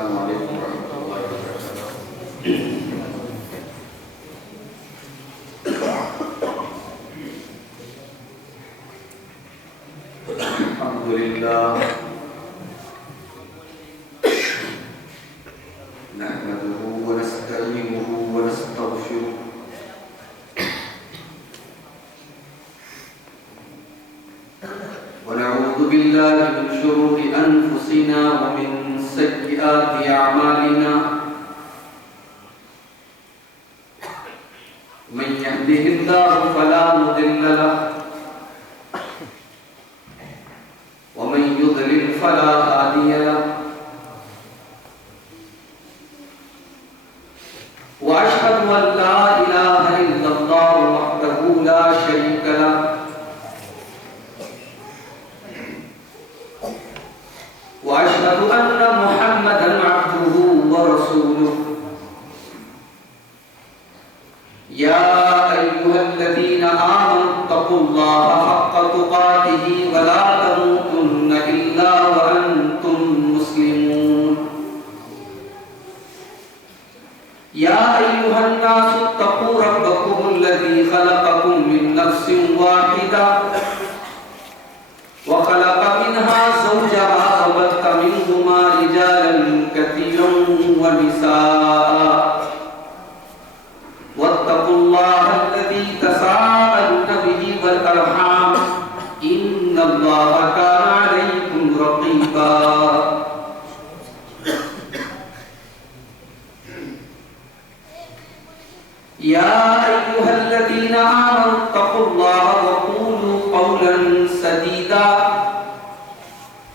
السلام علیکم ورحمۃ اللہ وبرکاتہ۔ الحمد للہ نحمده ونستعینه ونستغفره ونعوذ بالله من شرور أنفسنا ومن سيئات أعمالنا، من يهده الله فلا مضل له ومن يضلل فلا هادي له، وأشهد أن لا إله إلا الله وحده لا شريك له، وأشهد أن محمدًا عبده ورسوله۔ يا أيها الذين آمنوا اتقوا الله حق تقاته ولا تموتن إلا وأنتم مسلمون۔ يا أيها الناس اتقوا ربكم الذي خلقكم من نفس واحدة وخلق منها زوجها وبث منهما رجالا كثيرا ونساء، واتقوا الله الذي تساءلون به والأرحام إن الله كان عليكم رقيبا۔ يا أيها الذين آمنوا اتقوا الله وقولوا قولا سديدا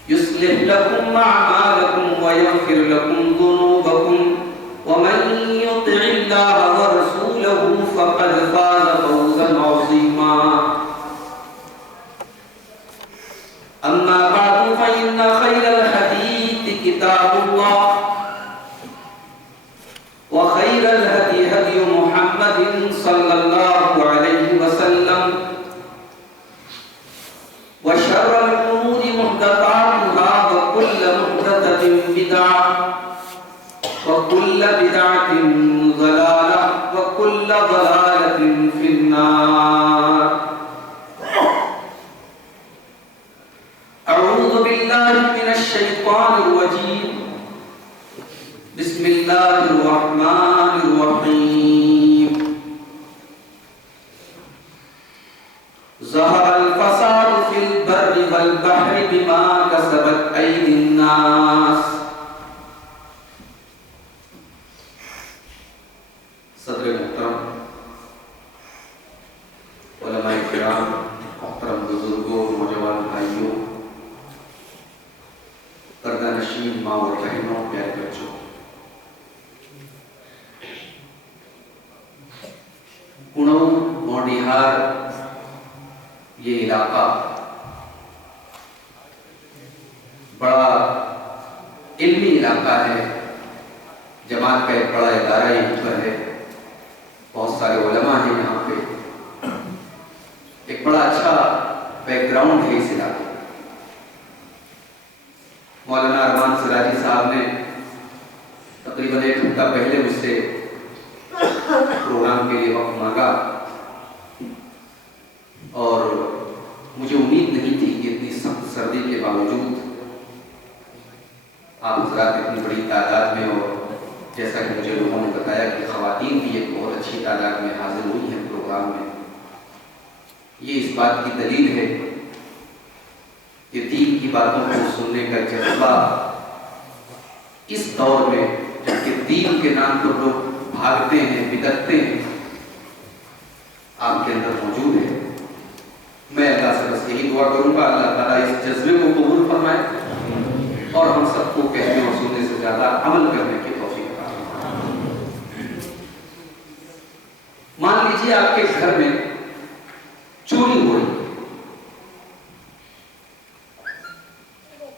يصلح لكم أعمالكم ويغفر لكم ذنوبكم، ومن يطع الله ورسوله فقد فاز فوزا عظيما۔ أما بعد فإن خير الحديث كتاب الله، وخير الهدي هدي محمد صلى الله عليه وسلم، وشر الأمور محدثاتها وكل محدثة بدعة وكل بدعة ضلالة وكل ضلالة في النار۔ أعوذ بالله من الشيطان الرجيم، بسم الله الرحمن الرحيم۔ ظهر الفساد في البر والبحر بما كسبت أيدي الناس۔ صدر محترم، علماء کرام، محترم بزرگوں، نوجوان بھائیوں، پردہ نشین ماں اور بہنوں، پیارے بچوں، کنو موڈیہار یہ علاقہ بڑا علمی علاقہ ہے، جماعت کا ایک بڑا ادارہ یہیں پر ہے، بہت سارے علماء ہیں یہاں پہ، ایک بڑا اچھا بیک گراؤنڈ ہے اس علاقے۔ مولانا ارمان سراجی صاحب نے تقریباً 1 ہفتہ پہلے مجھ سے پروگرام کے لیے وقت مانگا، اور مجھے امید نہیں تھی کہ اتنی سخت سردی کے باوجود آپ حضرات اتنی بڑی تعداد میں، اور جیسا کہ مجھے لوگوں نے بتایا کہ خواتین بھی ایک بہت اچھی تعداد میں حاضر ہوئی ہیں پروگرام میں، یہ اس بات کی دلیل ہے کہ دین کی باتوں کو سننے کا جذبہ اس دور میں، جبکہ دین کے نام پر لوگ بھاگتے ہیں، بدکتے ہیں، آپ کے اندر موجود ہے۔ میں اللہ سے بس یہی دعا کروں گا، اللہ تعالیٰ اس جذبے کو قبول فرمائے اور ہم سب کو کہنے اور سننے سے زیادہ عمل کرنے کی توفیق عطا فرمائے۔ مان لیجیے آپ کے گھر میں چوری ہو رہی،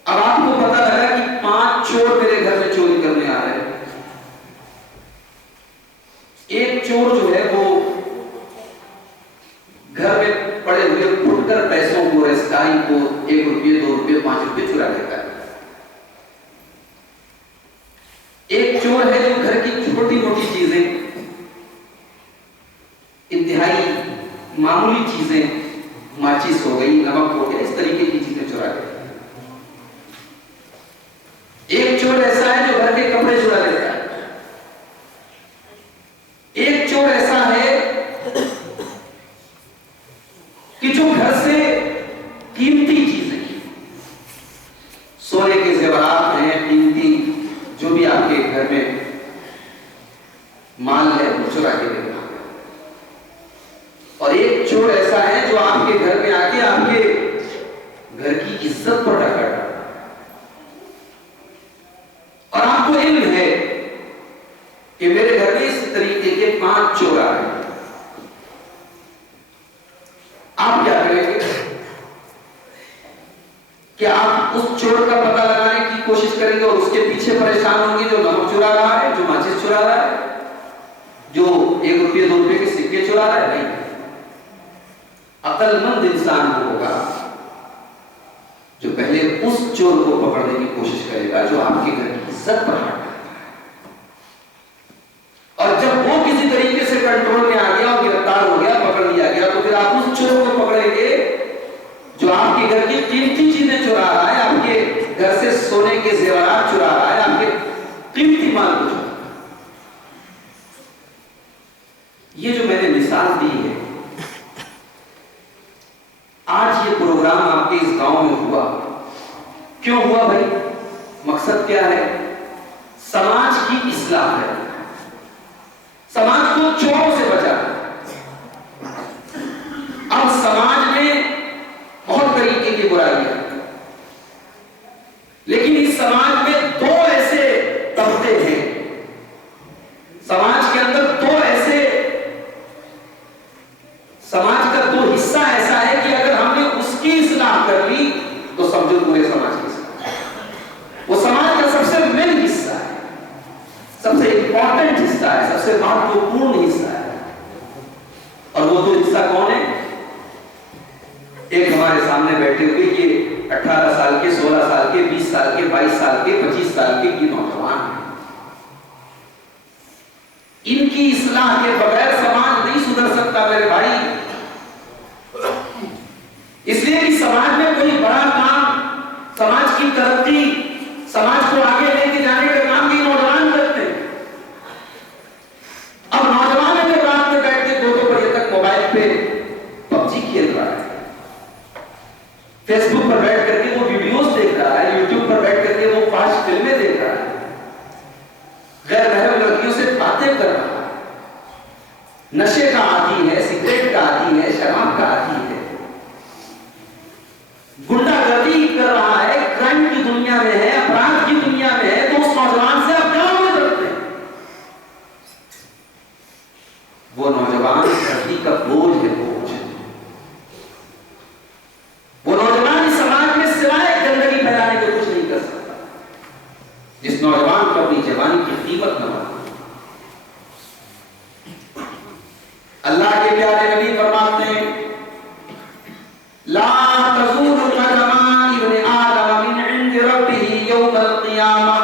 اب آپ کو پتہ لگا کہ 5 چور میرے گھر میں چوری کرنے آ رہے ہیں۔ ایک چور جو ہے وہ گھر میں پڑے ہوئے پھٹ کر پیسوں کو، ریسکائی کو 1 روپیے 2 روپیے 5 روپیے چرا لیتا ہے۔ چور ہے جو گھر کی چھوٹی موٹی چیزیں، انتہائی معمولی چیزیں، ماچس ہو گئی، نمک ہو گیا، اس طریقے کی چیزیں چرا لیتا ہے۔ ایک چور ایسا ہے جو گھر کے کپڑے چرا لیتا ہے۔ ایک چور ایسا ہے کہ جو گھر سے قیمتی چیزیں، سونے کے زیورات ہیں، قیمتی جو بھی آپ کے گھر میں مال ہے وہ چرا کے لے جاتا ہے۔ اور ایک چور ایسا ہے جو آپ کے گھر میں آ کے آپ کے گھر کی عزت پر ڈاکہ ڈالتا ہے۔ اور آپ کو علم ہے کہ میرے گھر میں اس طریقے کے 5 چور آ رہے ہیں، آپ کیا کریں گے؟ کہ آپ اس چور کا پتہ لگانے کی کوشش کریں گے اور اس کے پیچھے پریشان ہوں گے جو نمک چرا رہا ہے، جو ماچس چرا رہا ہے، جو 1 روپے 2 روپے کے سکے چرا رہا ہے؟ نہیں، عقل مند انسان وہ ہوگا جو پہلے اس چور کو پکڑنے کی کوشش کرے گا جو آپ کے گھر کی عزت پر ہاتھ ڈالتا ہے، اور جب وہ کسی طریقے سے کنٹرول میں آ گیا اور گرفتار ہو گیا، پکڑ لیا گیا، تو پھر آپ اس چور کو پکڑیں گے جو آپ کے گھر کی قیمتی چیزیں چرا رہا ہے، آپ کے گھر سے سونے کے زیورات چرا رہا ہے، آپ کے قیمتی مال کو چرا رہا ہے۔ یہ جو میں نے مثال دی ہے، آج یہ پروگرام آپ کے اس گاؤں میں ہوا، کیوں ہوا بھائی؟ مقصد کیا ہے؟ سماج کی اصلاح ہے، سماج کو چوروں سے بچانا۔ اب سماج میں بہت طریقے کی برائیاں، لیکن اس سماج میں 2 ایسے طبقے ہیں، سماج کے اندر 2 ایسے، سماج کا 2 حصہ ایسا ہے کہ اگر ہم نے اس کی اصلاح کر لی تو سمجھو پورے سماج کی اصلاح۔ وہ سماج کا سب سے مین حصہ ہے، سب سے امپورٹنٹ حصہ ہے، سب سے مہتوپورن حصہ ہے۔ اور وہ 2 حصہ کون ہے؟ ایک ہمارے سامنے بیٹھے ہوئے یہ 18 سال کے، 16 سال کے، 20 سال کے، 22 سال کے، 25 سال کے یہ نوجوان ہیں۔ ان کی اصلاح کے بغیر سماج نہیں سدھر سکتا میرے بھائی، اس لیے کہ سماج میں کوئی بڑا کام، سماج کی ترقی، سماج کو آگے لے کے جانے کا کام بھی نوجوان کرتے ہیں۔ اب نوجوان اگر رات میں بیٹھ کے 2 بجے تک موبائل پہ PUBG کھیل رہا ہے، فیس بک پر بیٹھ کر کے وہ ویڈیوز دیکھ رہا ہے، یوٹیوب پر بیٹھ کر کے وہ 5 فلمیں دیکھ رہا ہے، غیر محرم لڑکیوں سے باتیں کر رہا ہے، نشے کا عادی ہے، سگریٹ کا عادی ہے، شراب کا عادی ہے، گنڈا گردی کر رہا ہے، کرائم کی دنیا میں ہے، اپرادھ کی دنیا میں ہے، تو اس نوجوان سے آپ کیا امید رکھتے ہیں؟ وہ نوجوان دھرتی کا بوجھ ہے، بوجھ۔ وہ نوجوان اس سماج میں سوائے گندگی پھیلانے کے کچھ نہیں کر سکتا۔ جس نوجوان کو اپنی جوانی کی قیمت نہ مانے۔ اللہ کے پیارے نبی فرماتے ہیں لا تزول قدم ابن آدم من عند ربه یوم القیامہ،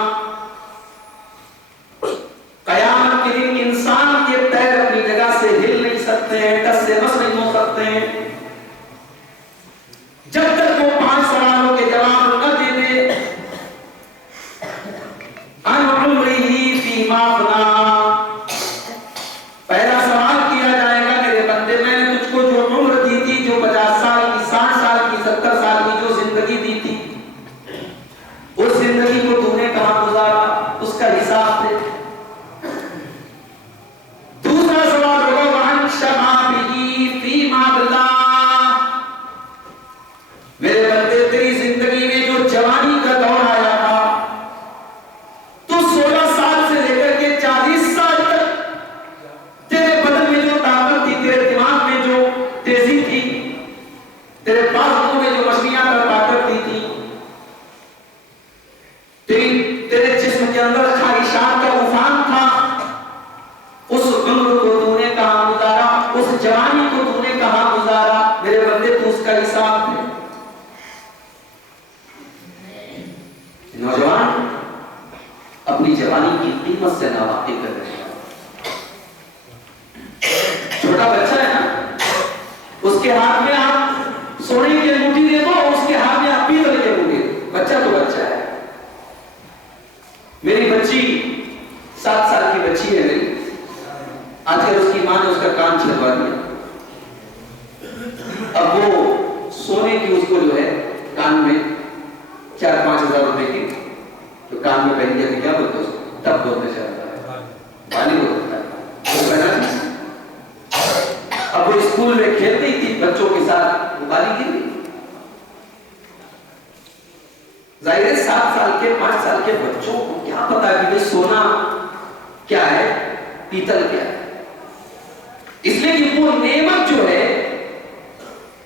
قیامت کے دن انسان کے پیر اپنی جگہ سے ہل نہیں سکتے ہیں، ٹس سے مس نہیں ہو سکتے ہیں، جب تک وہ 5 سوالوں کے جواب نہ دے دے۔ عن عمرہ فیما افنیٰ، پہلا سوال کیا جائے گا میرے بندے، میں نے تجھ کو جو عمر دی تھی، جو 50 سال کی، 60 سال کی، 70 سال کی جو زندگی دی تھی، اس زندگی کو تو نے کہاں گزارا، اس کا حساب دے۔ دوسرا سوال ہوگا وعن شبابہ فیما ابلیٰ، میرے بندے تیری زندگی میں جو جوانی کا دور آیا تھا، تو 16 سال سے لے کر کے 40 سال تک تیرے بدن میں جو طاقت تھی، تیرے دماغ میں جو تیزی تھی، تیرے بازو میں جو مچھلیاں پر طاقت تھی، تیرے جسم کے اندر خواہشات کا طوفان تھا، اس عمر کو تو نے کہاں گزارا، اس جوانی کو تو نے کہاں گزارا؟ میرے بندے تو اس کا حساب ہے۔ نوجوان اپنی جوانی کی قیمت سے ناواقف کر رہے ہیں. چھوٹا بچہ ہے نا، اس کے ہاتھ میں آپ سونے کی انگوٹھی دے دو، اس کے ہاتھ میں آپ پیتل کی انگوٹھی دے دو، بچہ تو بچہ ہے. میری بچی 7 سال کی بچی ہے میری، آج کل اس کی ماں نے اس کا کان چھلوا دیا. اب وہ سونے کی اس کو جو ہے کان میں 4-5 ہزار روپے کی تو کان میں پہن گیا تو کیا بولتے اس کو؟ تب بولتے چلتا ہے، بالی بولتا ہے. اب وہ اسکول میں کھیلتی تھی بچوں کے ساتھ، وہ بالی گر گئی. ظاہر ہے 7 سال کے 5 سال کے بچوں کو کیا پتا کہ سونا کیا ہے، پیتل کیا ہے. اس لیے کہ وہ نعمت جو ہے،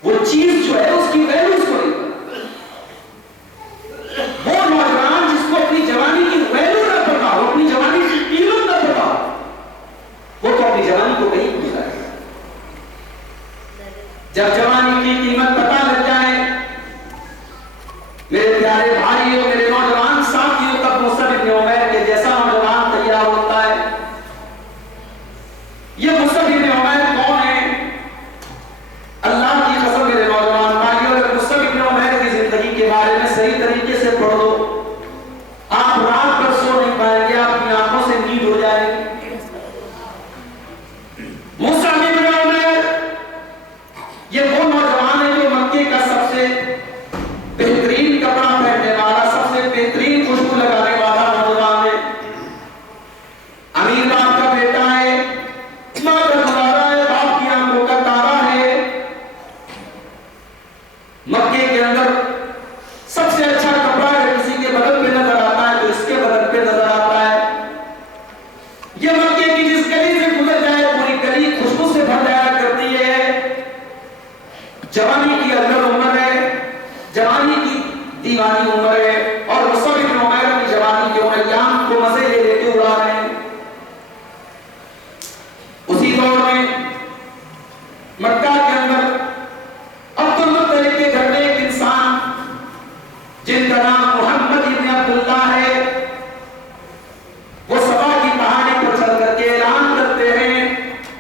وہ چیز جو ہے، اس کی ویلیو اس کو نہیں پتا. وہ نوجوان جس کو اپنی جوانی کی ویلیو نہ پتا ہو، اپنی جوانی کی قیمت نہ پتا ہو، وہ تو اپنی جوانی کو کہیں بھول جائے. جب جوانی کی قیمت پتا لگ جائے میرے پیارے بھائیوں، میرے نوجوان ساتھیوں، تب مصعب ابن عمیر کے جیسا نوجوان تیار ہوتا ہے. یہ مصعب ابن عمیر کون ہے؟ اللہ کی قسم میرے نوجوان بھائیوں، اگر مصعب ابن عمیر کی زندگی کے بارے میں صحیح طریقے سے پڑھ دو، آپ رات بھر سو نہیں پائیں گے، آپ کی آنکھوں سے نیند ہو جائے گی. مصعب ابن عمیر یہ وہ نوجوان ہے جو مکے کا سب سے بہترین کپڑا پہننے والا، سب سے بہترین خوشبو لگانے والا نوجوان ہے. امیر باپ کا بیٹا ہے، ماں کا دلارا ہے، باپ کی آنکھوں کا تارا ہے. مکے کے اندر سب سے اچھا کپڑا اگر کسی کے بدن پہ نظر آتا ہے تو اس کے بدن پہ نظر آتا ہے. یہ مکے کی جس گلی سے گزر جائے پوری گلی خوشبو سے بھر جایا کرتی ہے. جوانی کی اندر عمر ہے، جوانی کی دیوانی عمر ہے، اور مصعب ابن عمیر اپنی جوانی کے ان ایام کو مزے لے لے کے اڑا رہے ہیں. اسی دور میں مکہ کے اندر عبد المطلب کے گھر میں ایک انسان جن کا نام محمد ابن عبداللہ ہے، وہ صفا کی پہاڑی پر چڑھ کر کے اعلان کرتے ہیں،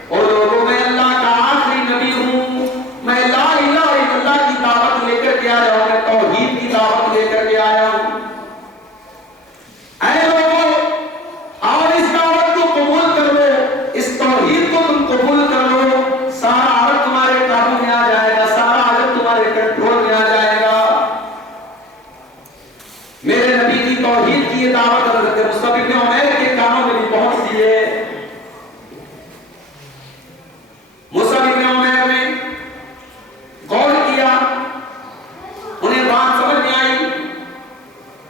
اور لوگوں میں اللہ کا آخری نبی ہوں، میں لا الہ الا اللہ کی دعوت لے کر کے آیا ہوں، میں توحید کی دعوت لے کر کے آیا ہوں. اے لوگوں، اور اس دعوت کو قبول کر لو، اس توحید کو تم قبول کر لو، سارا عرب تمہارے قابو میں آ جائے گا، سارا عرب تمہارے کنٹرول میں آ جائے گا. میرے نبی کی توحید کی یہ دعوت حضرت مصعب ابن عمیر کے کانوں میں بھی پہنچتی ہے. مصعب ابن عمیر نے غور کیا، انہیں بات سمجھ میں آئی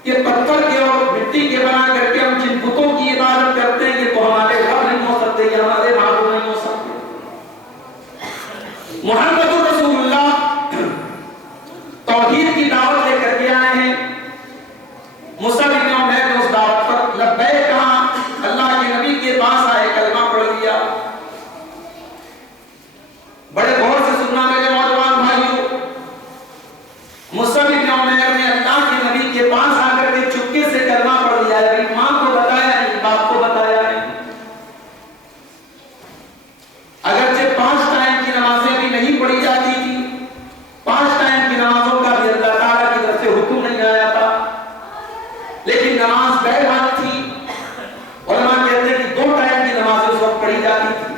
کہ پتھر کے اور مٹی کے بنا کر کے ہم جن بتوں کی عبادت کرتے ہیں یہ تو ہمارے رب نہیں ہو سکتے، یہ ہمارے معبود نہیں ہو سکتے. محمد رسول اللہ توحید کی دعوت لے کر کے آئے ہیں. مصعب ابن عمیر نے اس دعوت پر لبیک کہا، اللہ کے نبی کے پاس آئے، کلمہ پڑھ لیا. بڑے غور سے سننا میرے نوجوان بھائیوں، مصعب ابن عمیر نے اللہ کے نبی کے پاس آ کر کے چپکے سے کلمہ پڑھ لیا ہے. ماں کو بتایا نہیں، باپ کو بتایا نہیں. اگرچہ 5 ٹائم کی نمازیں بھی نہیں پڑھی جاتی تھی، 5 ٹائم کی نمازوں کا بھی اللہ تعالیٰ کی طرف سے حکم نہیں آیا تھا، لیکن نماز بہرحال تھی. علماء کہتے ہیں کہ 2 ٹائم کی نمازیں اس وقت پڑھی جاتی تھی.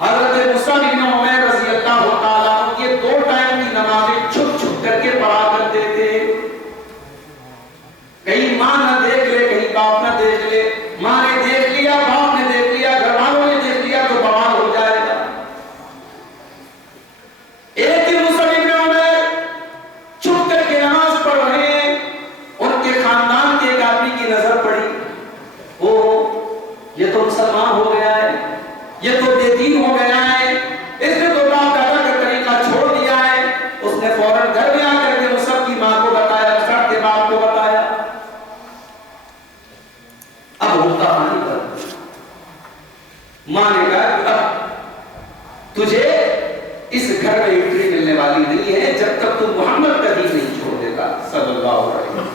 حضرت مصعب ابن عمیر رضی اللہ تعالیٰ عنہ یہ 2 ٹائم کی نمازیں چھپ چھپ کر کے پڑھا کرتے تھے. کہیں ماں نہ دیکھ لے، کہیں باپ نہ دیکھ لے. ماں نے دیکھ لیا، باپ نے دیکھ لیا، گھر والوں نے دیکھ لیا تو بوال ہو جائے گا. ایک دن مصعب ابن عمیر چھپ کر کے نماز پڑھ رہے ہیں، ان کے خاندان کے ایک آدمی کی نظر پڑی. یہ تو مسلمان ہو گیا ہے، یہ تو بے دین ہو گیا ہے، اس نے تو باپ دادا کا طریقہ چھوڑ دیا ہے. اس نے فوراً گھر میں آ کر کے مصعب کی ماں کو بتایا، مصعب کے باپ کو بتایا. اب ہوتا پانی پر ماں نے کہا کہ اب تجھے اس گھر میں انٹری ملنے والی نہیں ہے جب تک تو محمد کا دین نہیں چھوڑ دیتا صلی اللہ علیہ وسلم.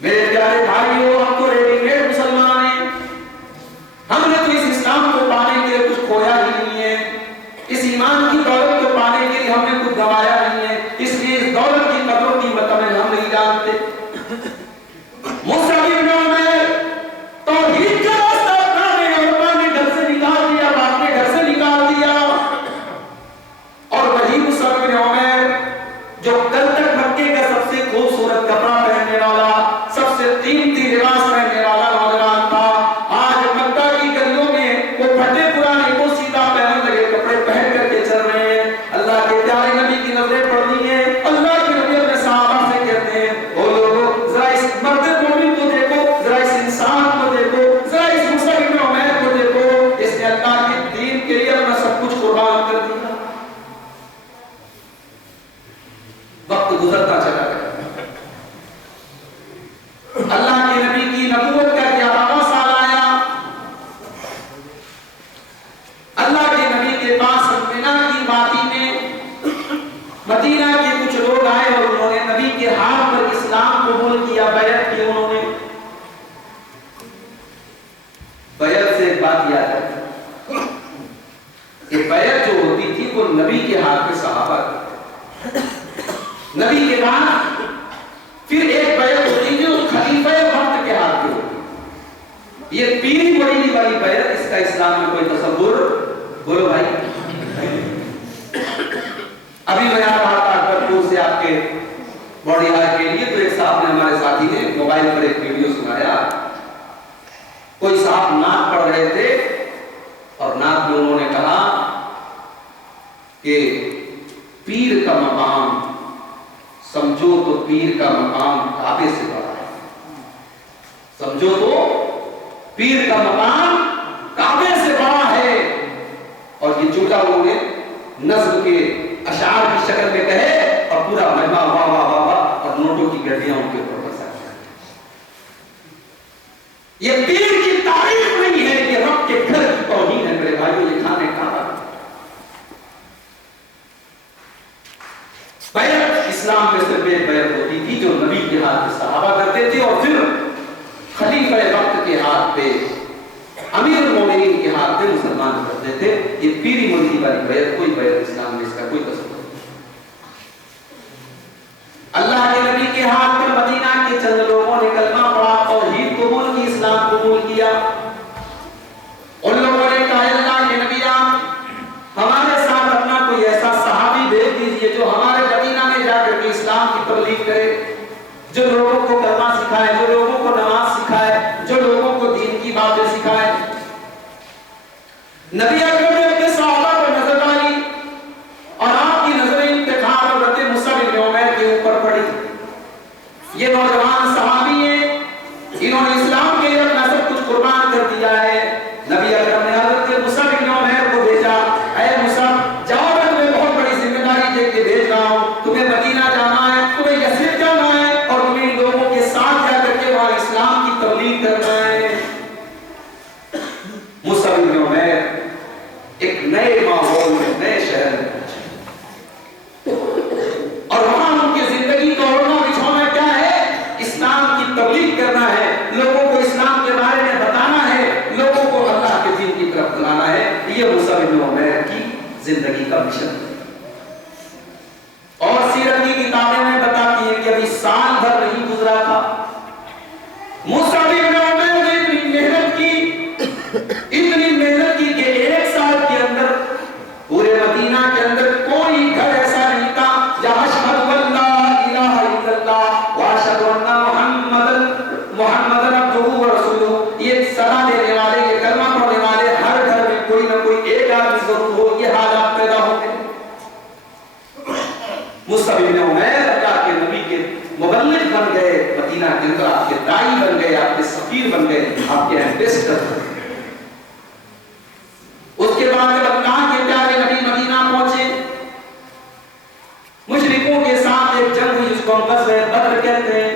میرے پیارے بھائیوں، ہم تو ریڈی میڈ مسلمان ہیں، ہم نے تو اس اسلام کو پانے کے لیے کچھ کھویا ہی نہیں ہے، اس ایمان کی دولت کو پانے کے لیے ہم نے کچھ گنوایا نہیں ہے، اس لیے اس دولت کی قدر و قیمت ہم نہیں جانتے۔ مصعب بن عمیر توحید کا راستہ اپنانے اور ماں نے گھر سے نکال دیا، باپ نے گھر سے نکال دیا، اور وہی مصعب بن عمیر جو کل تک مکے کا سب سے خوبصورت کپڑا پہننے والا، سب سے قیمتی لباس پہننے والا نوجوان تھا، آج مکہ کی گلیوں میں وہ پھٹے پرانے کو سیدھا پہننے لگے کپڑے پہن کر کے چل رہے ہیں۔ اللہ کے پیارے نبی کی نظریں پڑتی ہیں، اللہ کے نبی اپنے صحابہ سے کہتے ہیں، او لوگو ذرا اس مرد مومن کو دیکھو، ذرا اس انسان کو دیکھو، ذرا اس مصعب بن عمیر کو دیکھو، اس نے اللہ کے دین کے لیے اپنا سب کچھ قربان کر دیا۔ وقت گزرتا چلا گیا، اللہ کے نبی کی نبوت کا 11واں سال آیا، اللہ کے نبی کے پاس مدینہ کی وادی میں مدینہ کے کچھ لوگ آئے اور انہوں نے نبی کے ہاتھ پر اسلام قبول کیا، بیعت کی انہوں نے۔ بیعت سے ایک بات یاد ہے کہ بیعت جو ہوتی تھی وہ نبی کے ہاتھ پہ صحابہ کرتے، نبی کے بعد پھر ایک بیعت ہوتی تھی وہ خلیفہ وقت کے ہاتھ پہ ہوتی۔ یہ پیری بڑی والی بیعت، اس کا اسلام میں کوئی تصور؟ بولو بھائی۔ ابھی میں آ رہا تھا اکبرپور سے آپ کے باڈی ہائر کے لیے، تو ایک صاحب نے، ہمارے ساتھی نے موبائل پر ایک ویڈیو سنایا، کوئی صاحب نعت پڑھ رہے تھے اور نعت میں انہوں نے کہا کہ پیر کا مقام سمجھو تو پیر کا مقام کعبے سے بڑا ہے، سمجھو تو پیر کا مقام کعبے سے بڑا ہے، اور یہ جملہ انہوں نے نظم کے اشعار کی شکل میں کہے اور پورا مجمع واہ واہ واہ واہ اور نوٹوں کی گڈیاں ان کے اوپر برسا۔ یہ پیر کی تعریف نہیں ہے، یہ رب کے گھر کی توہین ہے میرے بھائیوں، یہ کھانے کعبہ۔ بیعت اسلام میں صرف ایک بیعت ہوتی تھی جو نبی کے ہاتھ پہ صحابہ کرتے تھے، اور پھر خلیفہ وقت کے ہاتھ پہ، امیر المومنین کے ہاتھ پہ مسلمان کرتے تھے۔ یہ پیری ملکی والی بیعت، کوئی بیعت اسلام میں اس کا کوئی تصور نہیں۔ اللہ کے نبی کے ہاتھ پہ مدینہ کے چند لوگوں نے کلمہ پڑھا، توحید قبول کی، اسلام قبول کیا۔ ان لوگوں نے کہا اللہ کے نبی آپ ہمارے ساتھ اپنا کوئی ایسا صحابی بھیج دیجئے جو ہمارے مدینہ میں جا کر کے اسلام کی تبلیغ کرے، جو لوگوں کو کلمہ سکھائے، جو لوگوں کو نماز سکھائے، جو لوگوں کو دین کی باتیں سکھائے۔ نبی اکرم نے اپنے صحابہ پر نظر ڈالی اور آپ کی نظر انتخاب حضرت مصعب بن عمیر کے اوپر پڑی۔ یہ نوجوان صحابی ہیں، انہوں نے اسلام کے لیے اپنا سب کچھ قربان کر دیا ہے۔ نبی اکرم نے حضرت مصعب بن عمیر کو بھیجا، اے مصعب جاؤ، میں تمہیں بہت بڑی ذمہ داری دے کے بھیج رہا ہوں، تمہیں مدینہ جانا ہے، تمہیں یثرب جانا ہے، اور تمہیں لوگوں کے ساتھ جا کر کے وہاں اسلام کی تبلیغ کرنا ہے۔ مصعب بن عمیر ایک نئے ماحول میں، نئے شہر میں پہنچے، اور وہاں ان کی زندگی کا اوڑھنا بچھونا کیا ہے؟ اسلام کی تبلیغ کرنا ہے، لوگوں کو اسلام کے بارے میں بتانا ہے، لوگوں کو اللہ کے دین کی طرف بلانا ہے۔ یہ مصعب بن عمیر کی زندگی کا مشن ہے۔ اور سیرت کی کتابیں میں بتاتی ہیں کہ ابھی سال بھر نہیں گزرا تھا، مصعب بن عمیر نے اتنی محنت کی کہ ایک سال کے اندر پورے مدینہ کے اندر کوئی گھر ایسا نہیں تھا جہاں اشہد ان لا الہ الا اللہ واشہد ان محمدن عبدہ ورسولہ، یہ صدا دینے والے، یہ کلمہ پڑھنے والے ہر گھر میں کوئی نہ کوئی ایک آدمی ضرور ہو، یہ حالات پیدا ہو گئے۔ مصعب بن عمیر اللہ کے نبی کے مبلغ بن گئے، مدینہ کے اندر آپ کے داعی بن گئے، آپ کے سفیر بن گئے، آپ کے ایمبیسڈر بن گئے۔ اس کے بعد جب اللہ کے پیارے نبی مدینہ پہنچے، مشرکوں کے ساتھ ایک جنگ ہوئی جس کو ہم غزوہ بدر کہتے ہیں۔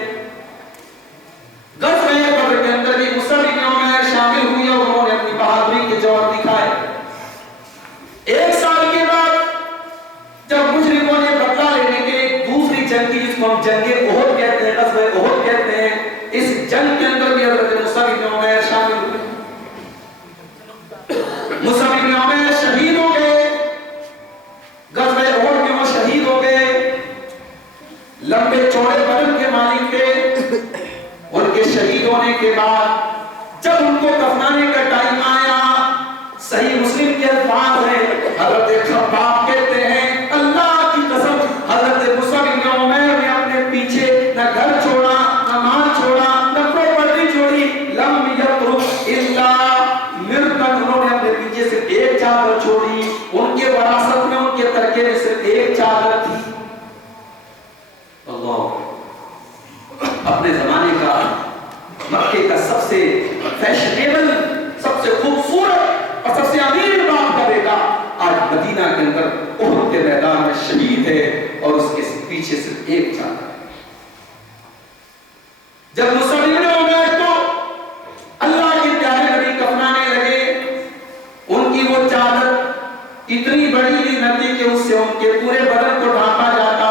غزوہ بدر کے اندر بھی مصعب بن عمیر شامل ہوئے اور انہوں نے اپنی بہادری کے جوہر دکھائے۔ ایک سال کے بعد جب مشرکوں نے بدلہ لینے کے لیے دوسری جنگ کی جس کو ہم جنگ احد کہتے ہیں، غزوہ احد کہتے ہیں، اس ہونے کے بعد جب ان کو دفنانے کا ٹائم آیا، صحیح مسلم کے الفاظ ہیں، حضرت خباب کہتے ہیں اللہ کی قسم حضرت مصعب بن عمیر نے اپنے پیچھے نہ گھر چھوڑا، نہ مال چھوڑا، نہ پراپرٹی چھوڑی، لم یترک الا مرتن، انہوں نے اپنے پیچھے صرف ایک چادر چھوڑی، ان کے وراثت میں ان کے ترکے میں صرف ایک چادر تھی۔ اللہ اپنے زمانے کا مکے کا سب سے فیشنیبل، سب سے خوبصورت اور سب سے امیر باپ کا بیٹا آج مدینہ کے اندر احد کے میدان میں شہید ہے اور اس کے پیچھے صرف ایک چادر ہے۔ جب مصعب بن عمیر کو اللہ کے پیارے نبی کفنانے لگے، ان کی وہ چادر اتنی بڑی بھی نہ تھی کہ اس سے ان کے پورے بدن کو ڈھانپا جاتا،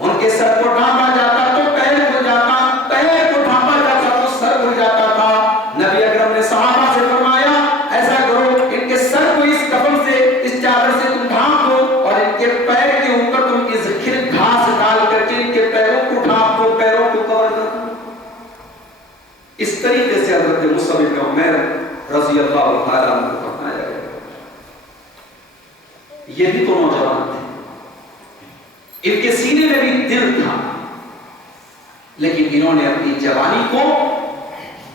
ان کے سر کو ڈھانپا جاتا تو پیر کھل جاتا، پیر کو ڈھانپا جاتا تو سر کھل جاتا تھا۔ نبی اکرم نے صحابہ سے فرمایا ایسا کرو، ان کے سر کو اس کفن سے، اس چادر سے تم ڈھانپ دو اور ان کے پیر کے اوپر تم اس کھل گھاس ڈال کر کے ان کے پیروں کو ڈھانپ دو، پیروں کو کور کر دو۔ اس طریقے سے حضرت مصعب بن عمیر رضی اللہ تعالیٰ عنہ کو اپنایا گیا۔ یہ بھی تو نوجوان تھے، ان کے سینے میں بھی دل تھا، لیکن انہوں نے اپنی جوانی کو،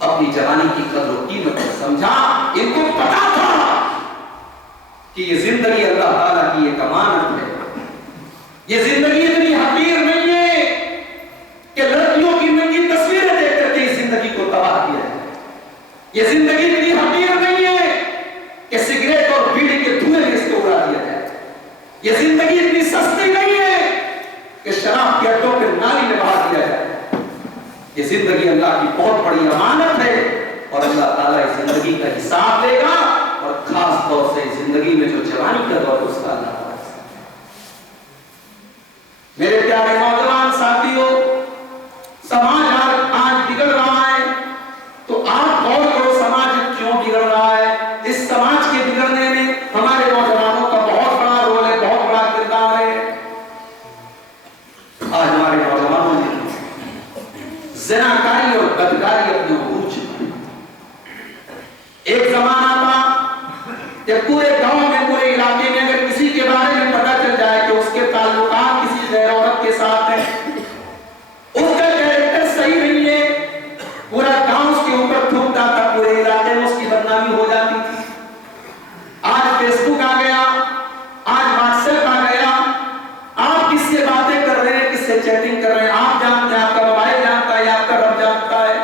اپنی جوانی کی قدر و قیمت کو سمجھا۔ ان کو پتا تھا کہ یہ زندگی اللہ تعالیٰ کی ایک امانت ہے، یہ زندگی اتنی حقیر نہیں ہے کہ لڑکیوں کی ننگی تصویریں دیکھ کر کے اس زندگی کو تباہ کیا جائے، یہ زندگی اتنی حقیر نہیں ہے کہ سگریٹ اور بیڑی کے دھوئیں میں اس کو اڑا دیا جائے، یہ زندگی اتنی سستی نہیں ہے کہ شراب کے اڈوں پہ نالی میں بہا دیا جائے۔ یہ زندگی اللہ کی بہت بڑی امانت ہے اور اللہ تعالیٰ اس زندگی کا حساب لے گا، اور خاص طور سے زندگی میں جو جوانی کا دور ہے اس کا اللہ تعالیٰ حساب۔ میرے پیارے نوجوان ساتھیوں، سماج آج بگڑ رہا ہے تو آپ غور کرو سماج کیوں بگڑ رہا ہے۔ اس سماج کے بگڑنے میں ہمارے نوجوانوں کا بہت بڑا رول ہے، بہت بڑا کردار ہے۔ آج ہمارے نوجوانوں نے زناکاری اور بدکاری اپنے عروج پر، ایک زمانہ تھا کہ پورے گاؤں میں، پورے علاقے میں اگر کسی کے بارے میں پتہ چل جائے کہ اس کے تعلقات کسی غیر عورت کے ساتھ ہیں، اس کا کیریکٹر صحیح نہیں ہے، پورا گاؤں اس کے اوپر تھوکتا تھا، پورے علاقے میں اس کی بدنامی ہو جاتی تھی۔ آج فیس بک آ گیا، آج واٹس ایپ آ گیا، آپ کس سے باتیں کر رہے ہیں، کس سے چیٹنگ کر رہے ہیں آپ جانتے ہیں، آپ کا موبائل جانتا ہے، آپ کا رب جانتا ہے۔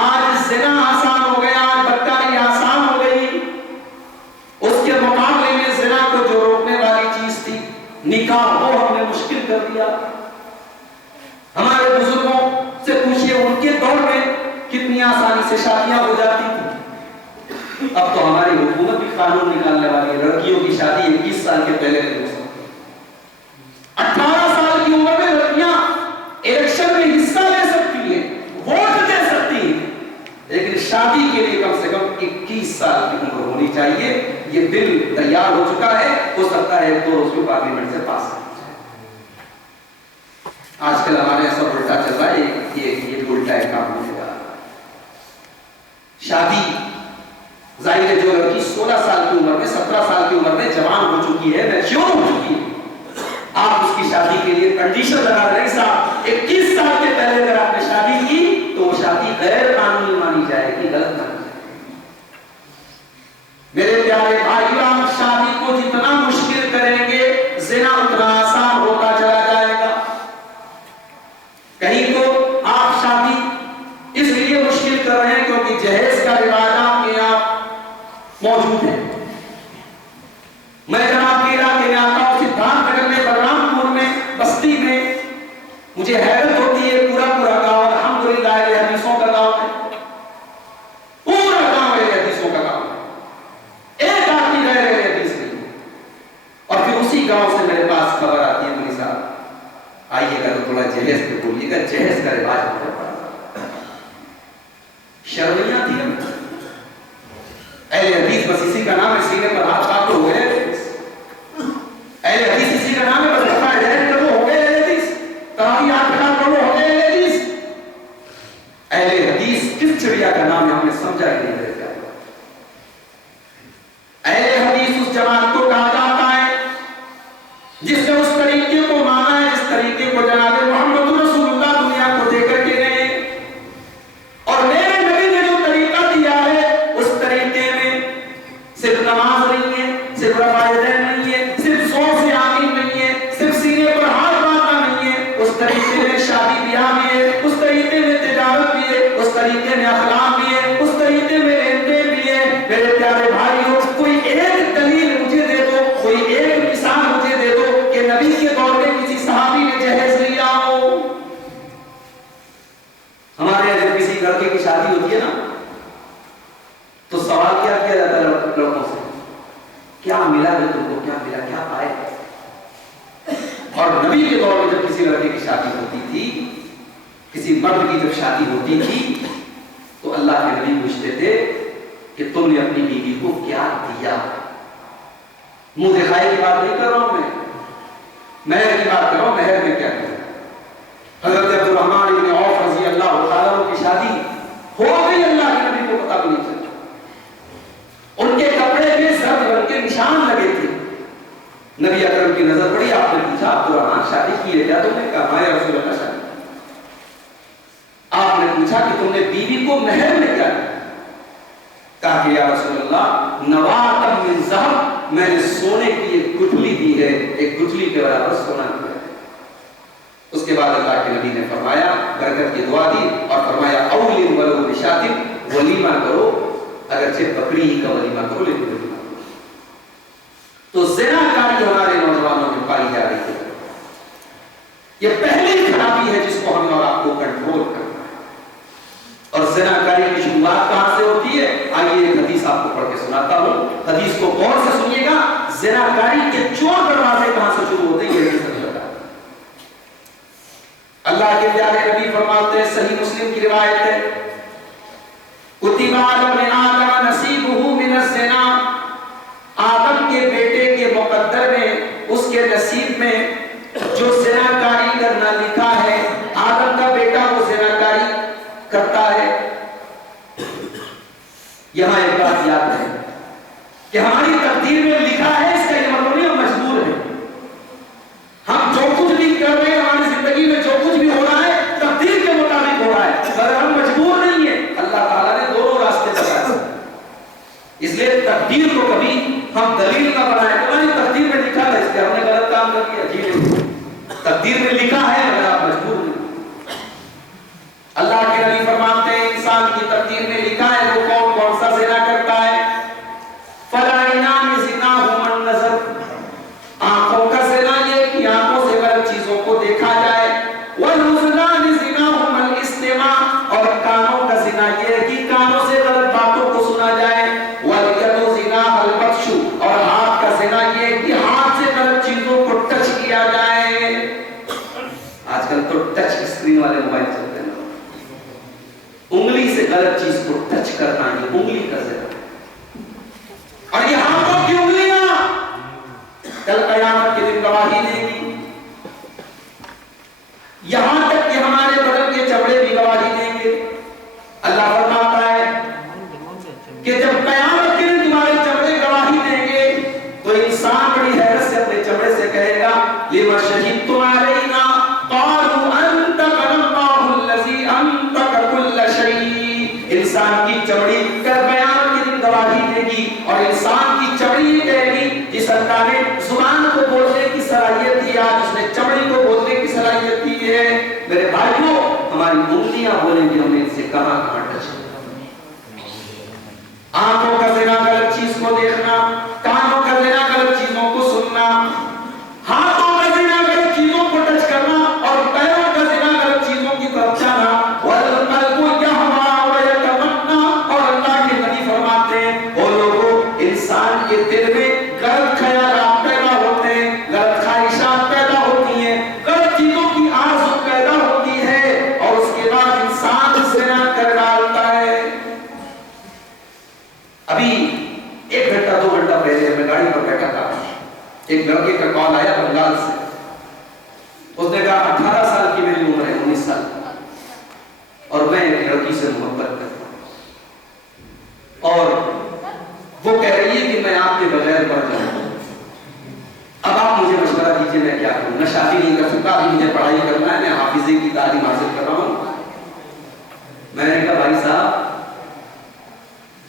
آج زنا آسان ہو گیا، آج بدکاری آسان ہو گئی، اس کے مقابلے میں زنا کو جو روکنے والی چیز تھی نکاح، وہ ہم نے مشکل کر دیا۔ ہمارے بزرگوں سے پوچھئے ان کے دور میں کتنی آسانی سے شادیاں ہو جاتی تھی۔ اب تو ہماری حکومت بھی قانون نکالنے والی ہے، لڑکیوں کی شادی 21 سال کے پہلے نہیں ہو سکتی۔ 18 سال کی عمر میں لڑکیاں الیکشن میں حصہ لے سکتی ہیں، ووٹ دے سکتی ہیں، لیکن شادی کے لیے کم سے کم 21 سال کی عمر ہونی چاہیے۔ یہ بل تیار ہو چکا ہے، ہو سکتا ہے 2 روز میں پارلیمنٹ سے پاس کر جائے۔ آج کل ہمارے سب الٹا چل رہا ہے، یہ الٹا ایک کام ہونے گا۔ شادی ظاہر ہے جو لڑکی 16 سال کی عمر میں، 17 سال کی عمر میں جوان ہو چکی ہے، میچور ہو چکی ہے، آپ اس کی شادی کے لیے کنڈیشن لگا رہے ہیں صاحب 21 سال کے پہلے اگر آپ نے شادی کی تو وہ شادی غیر قانونی مانی جائے گی، غلط مانی جائے گی۔ میرے پیارے بھائیو، آپ شادی کو جتنا مشکل کریں گے زنا اتنا آسان ہوتا چلا جائے گا۔ کہیں تو آپ شادی اس لیے مشکل کر رہے ہیں کیونکہ جہیز کا رواج آپ کے یہاں موجود ہے۔ میں جب آپ کے علاقے میں آتا ہوں، سدھارتھ نگر میں، بلرام پور میں، بستی میں، مجھے حیرت ہوتی ہے، پورا گاؤں الحمدللہ اہل حدیثوں کا گاؤں ہے، پورا گاؤں اہل حدیثوں کا گاؤں ہے، ایک آدمی غیر اہل حدیث نہیں۔ اور پھر اسی گاؤں سے میرے پاس خبر آتی ہے، مولوی صاحب آئیے گا تو تھوڑا جہیز پہ بولیے گا، جہیز کا رواج ہوتا ہے۔ شرمیاں تھی اہل حدیث بس اسی کا نام اہل حدیث کس چڑیا کا نام ہے ہم نے سمجھا ہی نہیں رہتا. اہل حدیث اس جماعت کو کہا جاتا ہے جس نے اس طریقے کو مانا ہے جس طریقے کو جناب محمد رسول اللہ دنیا کو دے کر کے گئے. اور میرے نبی نے جو طریقہ دیا ہے اس طریقے میں صرف نماز نہیں ہے, صرف رفع یدین نہیں ہے, صرف زور سے آمین نہیں ہے, صرف سینے پر ہاتھ باندھنا نہیں ہے. اس طریقے میں شادی بیاہ بھی ہے, اس طریقے میں تجارت بھی ہے, اس طریقے میں اخلاق بھی ہے, اس طریقے میں لین دین بھی ہے. میرے پیارے بھائیوں, کوئی ایک دلیل مجھے دے دو, کوئی ایک مثال مجھے دے دو کہ نبی کے دور میں کسی صحابی نے جہیز لیا ہو. ہمارے یہاں جب کسی لڑکے کی شادی ہوتی ہے نا تو سوال کیا کیا جاتا ہے لڑکوں سے, کیا ملا ہے تم کو, کیا ملا, کیا پائے. اور نبی کے دور میں جب کسی لڑکے کی شادی ہوتی تھی, کسی مرد کی جب شادی ہوتی تھی تو اللہ کے نبی پوچھتے تھے کہ تم نے اپنی بیوی کو کیا دیا. منہ دکھائی کی بات نہیں کر رہا ہوں, میں مہر کی بات کر رہا ہوں. مہر میں کیا دیا؟ حضرت عبد الرحمن بن عوف رضی اللہ تعالیٰ عنہ کی شادی ہو گئی, اللہ کے نبی کو پتہ بھی نہیں چلا. ان کے کپڑے میں زرد رنگ کے نشان لگے تھے. نبی اکرم کی نظر پڑی, آپ نے پوچھا عبد الرحمن شادی کی ہے کیا؟ تم نے کہا یا رسول اللہ شادی. آپ نے پوچھا کہ تم نے بیوی کو مہر میں کیا دیا؟ کہا کہ یا رسول اللہ نواتم من ذہب, میں نے سونے کی ایک گٹھلی دی ہے, ایک گٹھلی کے برابر سونا دیا ہے. اس کے بعد اللہ کے نبی نے فرمایا, برکت کی دعا دی اور فرمایا اولم ولو بشاتم, ولیمہ کرو, اگرچہ بکری ہی کا ولیمہ کرو لیکن ولیمہ کرو. تو زنا کاری ہمارے نوجوانوں میں پائی جا رہی ہے. یہ پہلی خرابی ہے جس کو ہمیں اور آپ کو کنٹرول کرنا ہے. اور زنا کاری کی شروعات کہاں سے ہوتی ہے؟ آئیے ایک حدیث آپ کو پڑھ کے سناتا ہوں, حدیث کو غور سے سنیے گا. زنا کاری کے چور دروازے کہاں سے شروع ہوتے ہیں یہ حدیث ہمیں بتا. اللہ کے پیارے نبی فرماتے ہیں, صحیح مسلم کی روایت ہے, کتب علی ابن آدم نصیبہ من الزنا, آدم کے بیٹے کے مقدر میں, اس کے نصیب میں جو زنا کاری کرنا لکھا ہے. آدم کا بیٹا وہ زنا کاری کرتا ہے. یہاں ایک بات یاد ہے کہ ہماری تقدیر میں لکھا ہے, اس کا یہ مطلب نہیں ہم مجبور ہیں. ہم جو کچھ بھی کر رہے ہیں ہماری زندگی میں, جو کچھ بھی ہو رہا ہے تقدیر کے مطابق ہو رہا ہے, مگر ہم مجبور نہیں ہیں. اللہ تعالیٰ نے دونوں راستے بتائے. اس لیے تقدیر کو کبھی ہم دلیل نہ بنائیں کہ ہماری تقدیر میں لکھا ہے اس لیے ہم نے غلط کام کر دیا. جی نہیں, تقدیر میں لکھا ہے مگر آپ مجبور نہیں. اللہ کے نبی فرماتے ہیں انسان کی تقدیر میں لکھا ہے وہ کون کون سا زنا کرتا ہے. فَالْعَيْنَانِ زِنَاهُمَا النَّظَرُ, آنکھوں کا زنا یہ کہ آنکھوں سے غلط چیزوں کو دیکھا جائے. وَالْأُذُنَانِ زِنَاهُمَا الْإِسْتِمَاعُ, اور کانوں کا زنا یہ کہ کانوں سے غلط باتوں کو سنا جائے. وَالْيَدُ زِنَاهَا الْبَطْشُ, اور ہاتھ کا زنا یہ کہ ہاتھ سے غلط چیزوں کو ٹچ کیا جائے. آج کل تو ٹچ اسکرین والے موبائل چلتے ہیں, انگلی سے غلط چیز کو ٹچ کرنا یہ انگلی کا زنا. اور یہ ہاتھوں کی انگلیاں کل قیامت کے دن گواہی دیں گی. یہاں تک کہ ہمارے بدن کے چمڑے بھی گواہی دیں گے. اللہ فرماتا ہے کہ جب قیامت کے دن تمہارے چمڑے گواہی دیں گے تو انسان بڑی حیرت سے اپنے چمڑے سے کہے گا لِمَ شَهِدتُمْ عَلَيْنَا قَالُوا أَنْطَقَنَا اللَّهُ الَّذِي أَنْطَقَ كُلَّ شَيْءٍ. انسان کی چمڑی کل قیامت کے دن گواہی دے گی اور انسان کی چمڑی یہ کہے گی جس اللہ نے زبان کو بولنے کی صلاحیت دی, آج اس نے چمڑی کو بولنے کی صلاحیت دی ہے. میرے بھائیوں, ہماری انگلیاں بولیں گی ہم نے ان سے کہاں کہاں ٹچ کیا. آنکھوں کا زنا غلط چیز کو دیکھنا, کانوں کا زنا غلط چیزوں کو سننا, ہاتھوں کا زنا غلط چیزوں کو ٹچ کرنا, اور پیروں کا زنا غلط چیزوں کی طرف جانا. وَالْقَلْبُ يَهْوَىٰ وَيَتَمَنَّىٰ, اور اللہ کے نبی فرماتے ہیں وہ لوگوں انسان کے دل میں غلط خیالات پیدا ہوتے ہیں, غلط خواہشات پیدا ہوتی ہیں, غلط چیزوں کی آرزو پیدا ہوتی ہے, اور اس کے بعد انسان زنا کر ڈالتا ہے. ابھی 1 گھنٹہ 2 گھنٹہ پہلے میں گاڑی پر بیٹھا تھا, ایک لڑکے کا کال آیا بنگال سے. اس نے کہا 18 سال کی میری عمر ہے, 19 سال, اور میں ایک لڑکی سے محبت کرتا ہوں اور وہ کہہ رہی ہے کہ میں آپ کے بغیر مر جاؤں، اب آپ مجھے مشورہ دیجیے میں کیا کروں؟ میں شادی نہیں کر سکتا، ابھی مجھے پڑھائی کرنا ہے، میں حافظے کی تعلیم حاصل کر رہا ہوں۔ میں نے کہا بھائی صاحب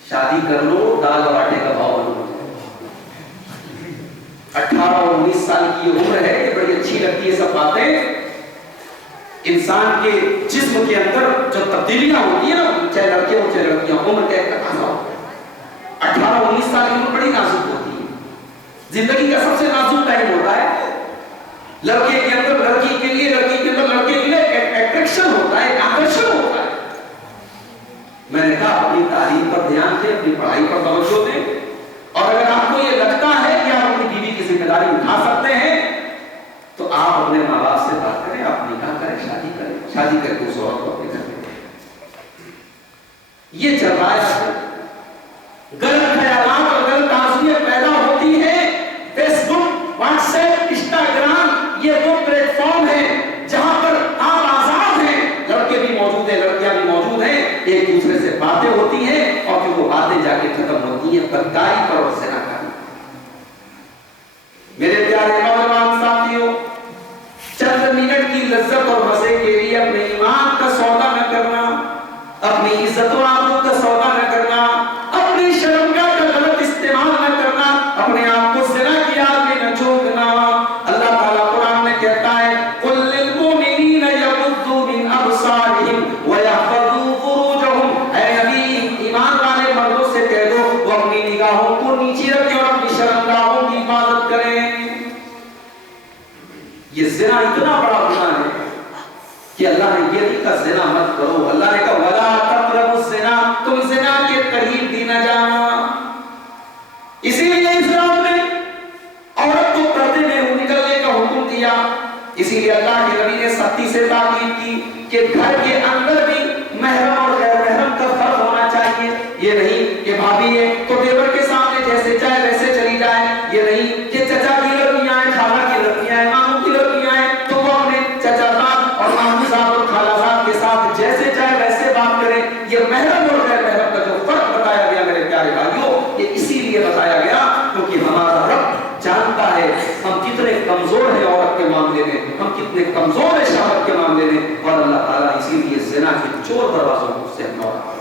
شادی کر لو، دال اور آٹے کا بھاؤ بنو۔ 18 اور 19 سال کی یہ عمر ہے، یہ بڑی اچھی لگتی ہے سب باتیں۔ انسان کے جسم کے اندر جو تبدیلیاں ہوتی ہیں نا، چاہے لڑکے ہو چاہے لڑکیاں، عمر کا ایک تقاضا ہوتا ہے۔ 18 اور 19 سال کی عمر بڑی نازک ہوتی ہے، زندگی کا سب سے نازک ٹائم ہوتا ہے۔ لڑکے کے اندر لڑکی کے لیے، لڑکی کے اندر لڑکے کے لیے اٹریکشن ہوتا ہے، ایک آکرشن ہوتا ہے۔ میں نے کہا اپنی تعلیم پر دھیان دیں، اپنی پڑھائی پر توجہ دیں، اور اگر آپ کو یہ لگتا ہے کہ آپ اپنی بیوی کی ذمہ داری اٹھا سکتے ہیں تو آپ اپنے ماں باپ سے بات کریں، آپ نکاح کریں، شادی کریں، شادی کر کے اس عورت کو اپنے گھر میں لیں۔ یہ چل رہا ہے، غلط خیالات اور غلط آرزویں پیدا ہوتی ہیں۔ فیس بک، واٹس ایپ، انسٹاگرام یہ وہ پلیٹ فارم ہے جہاں پر آپ آزاد ہیں، لڑکے بھی موجود ہیں، لڑکیاں بھی موجود ہیں، ایک دوسرے سے باتیں ہوتی ہیں اور پھر وہ باتیں جا کے ختم ہوتی ہیں بدکاری پر اور زناکاری۔ میرے پیارے نوجوان ساتھیوں، چند منٹ کی لذت اور مزے کے لیے اپنے ایمان کا سودا نہ کرنا، اپنی عزت و آبرو کا سودا نہ کرنا، اپنی شرمگاہ کا غلط استعمال نہ کرنا، اپنے آپ کو زنا کی آگ میں نہ جھونکنا۔ اللہ تعالیٰ قرآن میں کہتا ہے قُل لِّلْمُؤْمِنِينَ يَغُضُّوا مِنْ أَبْصَارِهِمْ وَيَحْفَظُوا فُرُوجَهُمْ، اے نبی ایمان والے مردوں سے کہہ دو وہ اپنی نگاہوں کو نیچے رکھیں اور اپنی شرمگاہوں کی حفاظت کریں۔ یہ زنا اتنا بڑا گناہ ہے کہ اللہ نے یہ نہیں کہا زنا مت کرو، اللہ نے کہا وَلَا تَقْرَبُوا الزِّنَا، تم زنا کے قریب بھی نہ جانا۔ اسی لیے اسلام نے عورت کو پردے میں نکلنے کا حکم دیا، اسی لیے اللہ کے نبی نے سختی سے تاکید کی کہ گھر کے اندر بھی محرم اور غیر محرم کا فرق ہونا چاہیے۔ یہ نہیں کہ بھابھی ہے تو دیور کے سامنے جیسے چاہے ویسے چلی جائے، یہ نہیں کہ چچا کی لڑکیاں ہیں، خالہ کی لڑکیاں ہیں، ماموں کی لڑکیاں ہیں تو وہ اپنے چچا صاحب اور ماموں صاحب اور خالہ صاحب کے ساتھ جیسے چاہے ویسے بات کریں۔ یہ محرم اور غیر محرم کا جو فرق بتایا گیا میرے پیارے بھائیوں، یہ اسی لیے بتایا گیا کیونکہ ہمارا رب جانتا ہے ہم کتنے کمزور ہیں عورت کے معاملے میں، ہم کتنے کمزور ہیں شہوت کے معاملے میں، اور اللہ تعالیٰ اسی لیے زنا کے چور دروازوں کو سے ہمارا۔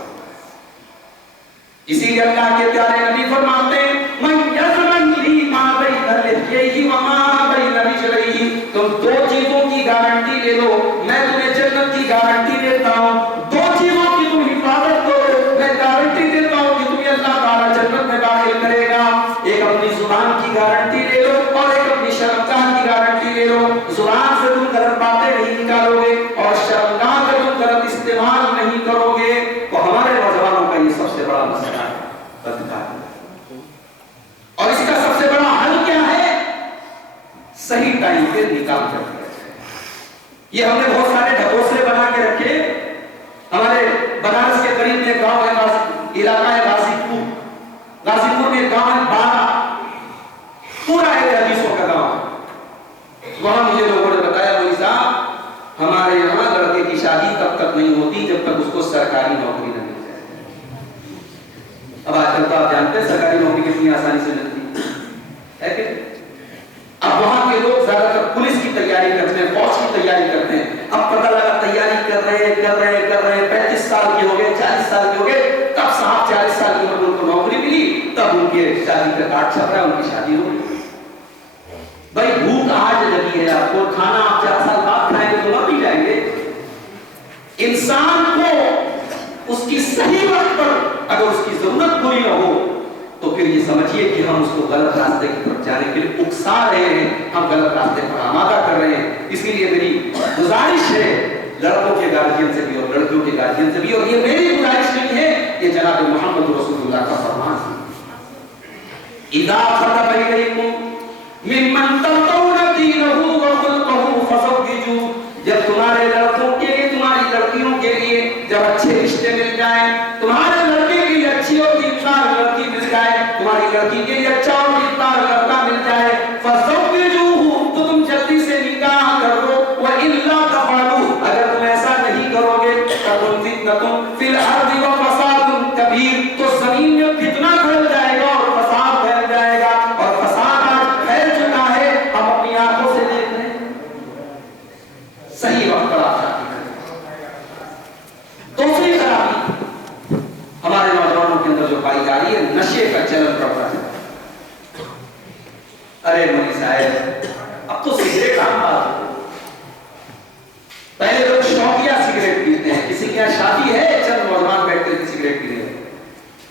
اسی لیے اللہ کے پیارے نبی فرماتے ہیں من یضمن لی ما بین لحیہ وما بین رجلہ، تم دو چیزوں کی گارنٹی لے لو، میں تمہیں جنت کی گارنٹی دیتا ہوں، دو چیزوں کی تم حفاظت کرو، میں گارنٹی دیتا ہوں کہ تمہیں اللہ تعالیٰ جنت میں داخل کرے گا۔ ایک اپنی زبان کی گارنٹی لے لو اور ایک اپنی شرمگاہ کی گارنٹی لے لو۔ زبان سے تم غلط باتیں نہیں نکالو گے اور شرمگاہ سے تم غلط استعمال نہیں کرو گے۔ تو ہمارے نوجوانوں کا یہ سب سے بڑا مسئلہ ہے بدکاری، اور اس کا سب سے بڑا حل کیا ہے؟ صحیح ٹائم پہ نکاح کر دیا جائے۔ یہ ہم نے بہت سارے ڈھکوسلے بنا کے رکھے۔ ہمارے بنارس کے قریب میں گاؤں ہے، علاقہ ہے غازی پور، غازی پور میں گاؤں ہے بارہ، پورا ہے حدیثوں کا گاؤں۔ وہاں مجھے لوگوں نے بتایا مولوی صاحب ہمارے یہاں لڑکے کی شادی تب تک نہیں ہوتی جب تک اس کو سرکاری نوکری نہ مل جائے۔ اب آج کل تو آپ جانتے ہیں سرکاری نوکری کتنی آسانی سے ملتی ہے کہ اب وہاں کے لوگ زیادہ تر پولیس کی تیاری کرتے ہیں، فوج کی تیاری کرتے ہیں۔ اب پتہ لگا تیاری کر رہے ہیں 35 سال کے ہو گئے، 40 سال کے ہو گئے، تب صاحب 40 سال کی عمر میں ان کو نوکری ملی، تب ان کے شادی کا کارڈ چھپ رہا ہے، ان کی شادی ہو گئی۔ بھائی بھوک آج لگی ہے آپ کو، کھانا آپ 4 سال بعد کھائیں گے تو مر بھی جائیں گے۔ انسان کو اس کی صحیح وقت پر اگر اس کی ضرورت پوری نہ ہو تو پھر یہ سمجھیے کہ ہم اس کو غلط راستے کی طرف جانے کے لیے اکسا رہے ہیں، ہم غلط راستے پر آمادہ کر رہے ہیں۔ اسی لیے میری گزارش ہے لڑکوں کے گارجین سے بھی اور لڑکیوں کے گارجین سے بھی، اور یہ میری گزارش نہیں ہے، یہ جناب محمد رسول اللہ کا فرمان ہے۔ اذا خطب الیکم ممن ترضون دینہ وخلقہ فزوجوہ، جب تمہارے لڑکوں کے لیے، تمہاری لڑکیوں کے لیے جب اچھے رشتے مل جائیں، تمہارے لڑکے کے لیے اچھی اور دیندار لڑکی مل جائے، تمہاری لڑکی کے لیے اچھا اور دیندار لڑکا مل جائے، فزوجوہ، تو تم جلدی سے نکاح کر دو، وَإِلَّا تَفْعَلُوا، اگر تم ایسا نہیں کرو گے تَكُنْ فِتْنَةٌ فتنۃ فی الارض وفساد کبیر، تو زمین میں فتنہ پھیل جائے گا اور فساد پھیل جائے گا، اور فساد آج پھیل چکا ہے، ہم اپنی آنکھوں سے دیکھ رہے ہیں۔ صحیح وقت پر آپ شادی کریں۔ دوسری خرابی ہمارے نوجوانوں کے اندر جو پائی جا رہی ہے، نشے کا چلن بڑھ رہا ہے۔ ارے مولوی صاحب اب تو سگریٹ عام بات ہو، پہلے لوگ شوقیہ سگریٹ پیتے ہیں، کسی کے یہاں شادی ہے چند نوجوان بیٹھ کر سگریٹ پی رہے ہیں،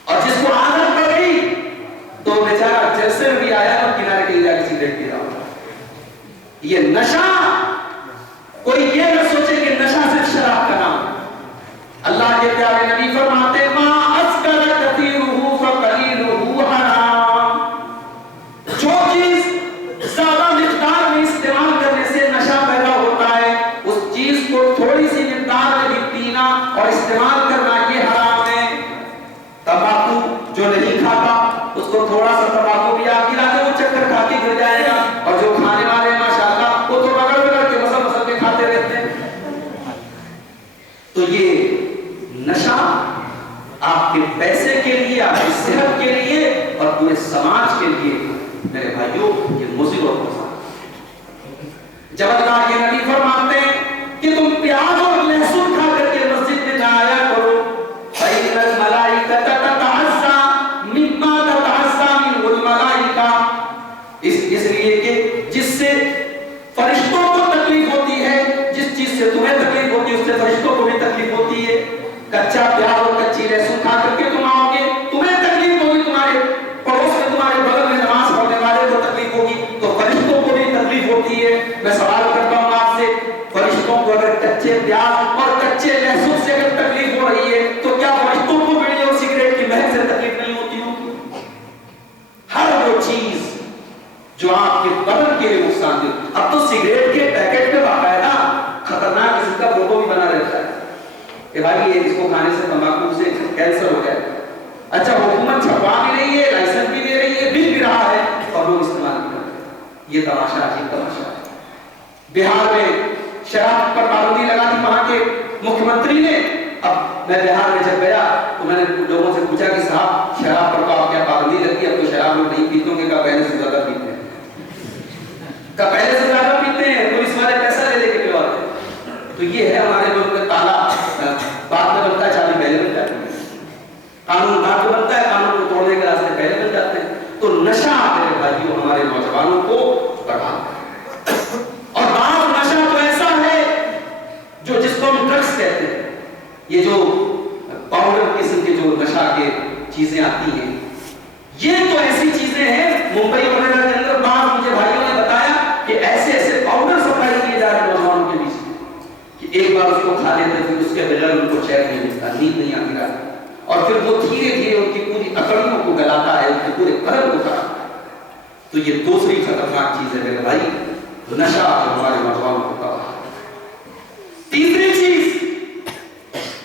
اور جس کو عادت پڑ گئی تو بیچارہ جلسے میں بھی آیا اور کنارے کے جا کے سگریٹ پی رہا ہوگا۔ یہ نشہ، کوئی یہ نہ سوچے کہ نشہ صرف شراب کا نام ہے۔ اللہ کے پیارے نبی فرماتے ما اسکر کثیرہ فقلیلہ حرام، جو چیز زیادہ مقدار میں استعمال کرنے سے نشہ پیدا ہوتا ہے، اس چیز کو تھوڑی سی مقدار میں بھی پینا اور استعمال کرنا یہ حرام ہے۔ تمباکو جو نہیں کھاتا اس کو تھوڑا سا تمباکو بھی آپ کھلا دیں وہ چکر کھا کے گر جائے گا، اور جو کھانے والے ہیں ماشاءاللہ وہ تو بغل کے مسل کے کھاتے رہتے ہیں۔ تو یہ نشہ آپ کے پیسے کے لیے، آپ کی صحت کے لیے اور پورے سماج کے لیے میرے بھائیوں یہ مضر اور نقصان۔ جب اللہ کے نبی فرماتے ہیں کہ تم پیاز اور لہسن کھا کر کے مسجد میں نہ آیا کرو، فإن الملائکۃ تتعزى مما تتعزى منه الملائکہ، اس لیے کہ جس سے فرشتوں کو تکلیف ہوتی ہے، جس چیز سے تمہیں تکلیف ہوتی ہے اس سے فرشتوں کو بھی تکلیف ہوتی ہے۔ کچا پیاز اور کچی لہسن کھا کر کے تم آؤ گے، تمہیں تکلیف ہوگی، تمہارے پڑوس میں تمہارے بغل میں نماز پڑھنے والے کو تکلیف ہوگی، تو فرشتوں کو بھی تکلیف ہوتی ہے۔ میں سوال کرتا ہوں آپ سے، فرشتوں کو اگر کچے پیاز اور کچے لہسن سے اگر تکلیف ہو رہی ہے تو کیا فرشتوں کو بیڑی اور سگریٹ کی مہک سے تکلیف نہیں ہوتی ہوگی؟ ہر وہ چیز جو آپ کے بدن کے لیے نقصان دہ، اب تو سگریٹ کے پیکٹ پہ باقاعدہ خطرناک قسم کا لوگو بھی بنا رہتا ہے کہ بھائی یہ اس کو کھانے سے تمباکو سے کینسر ہو جائے۔ اچھا حکومت چھپا بھی رہی ہے، لائسنس بھی دے رہی ہے، بک بھی رہا ہے اور لوگ استعمال بھی کرتے ہیں۔ یہ تماشا عجیب تماشا ہے۔ بہار میں شراب پر پابندی لگا دی وہاں کے مکھیہ منتری نے۔ اب میں بہار میں جب گیا تو میں نے لوگوں سے پوچھا کہ صاحب شراب پر تو آپ کیا پابندی لگی؟ اب تو شراب لوگ نہیں پیتے ہوں گے، پہلے سے زیادہ پیتے ہیں، پہلے سے زیادہ پیتے ہیں، پولیس والے پیسہ لے لے کے پلواتے ہیں۔ تو یہ ہے ہمارے ملک کا تالا، بعد میں بنتا ہے چابی پہلے بن جاتی ہے، قانون بعد میں بنتا ہے، قانون کو توڑنے کے راستے پہلے بن جاتے ہیں۔ تو نشہ میرے بھائیوں ہمارے نوجوانوں کو بڑھا ہے، اور بعض نشہ تو ایسا ہے جو جس کو ہم ڈرگس کہتے ہیں، یہ جو پاؤڈر قسم کے جو نشہ کے چیزیں آتی ہیں، یہ تو ایسی چیزیں ہیں ممبئی وغیرہ کے اندر بعض مجھے بھائیوں نے بتایا کہ ایسے ایسے پاؤڈر سپلائی کیے جا رہے ہیں نوجوانوں کے بیچ میں کہ ایک بار اس کو کھا لیتے پھر اس کے بغیر ان کو چین نہیں ملتا، نیند نہیں آتی رات، اور پھر وہ دھیرے دھیرے ان کی پوری اکڑیوں کو گلاتا ہے، ان کے پورے بدن کو کراتا ہے۔ تو یہ دوسری خطرناک چیز ہے میرے بھائی، نشہ جو ہمارے نوجوانوں کو تباہ۔ تیسری چیز،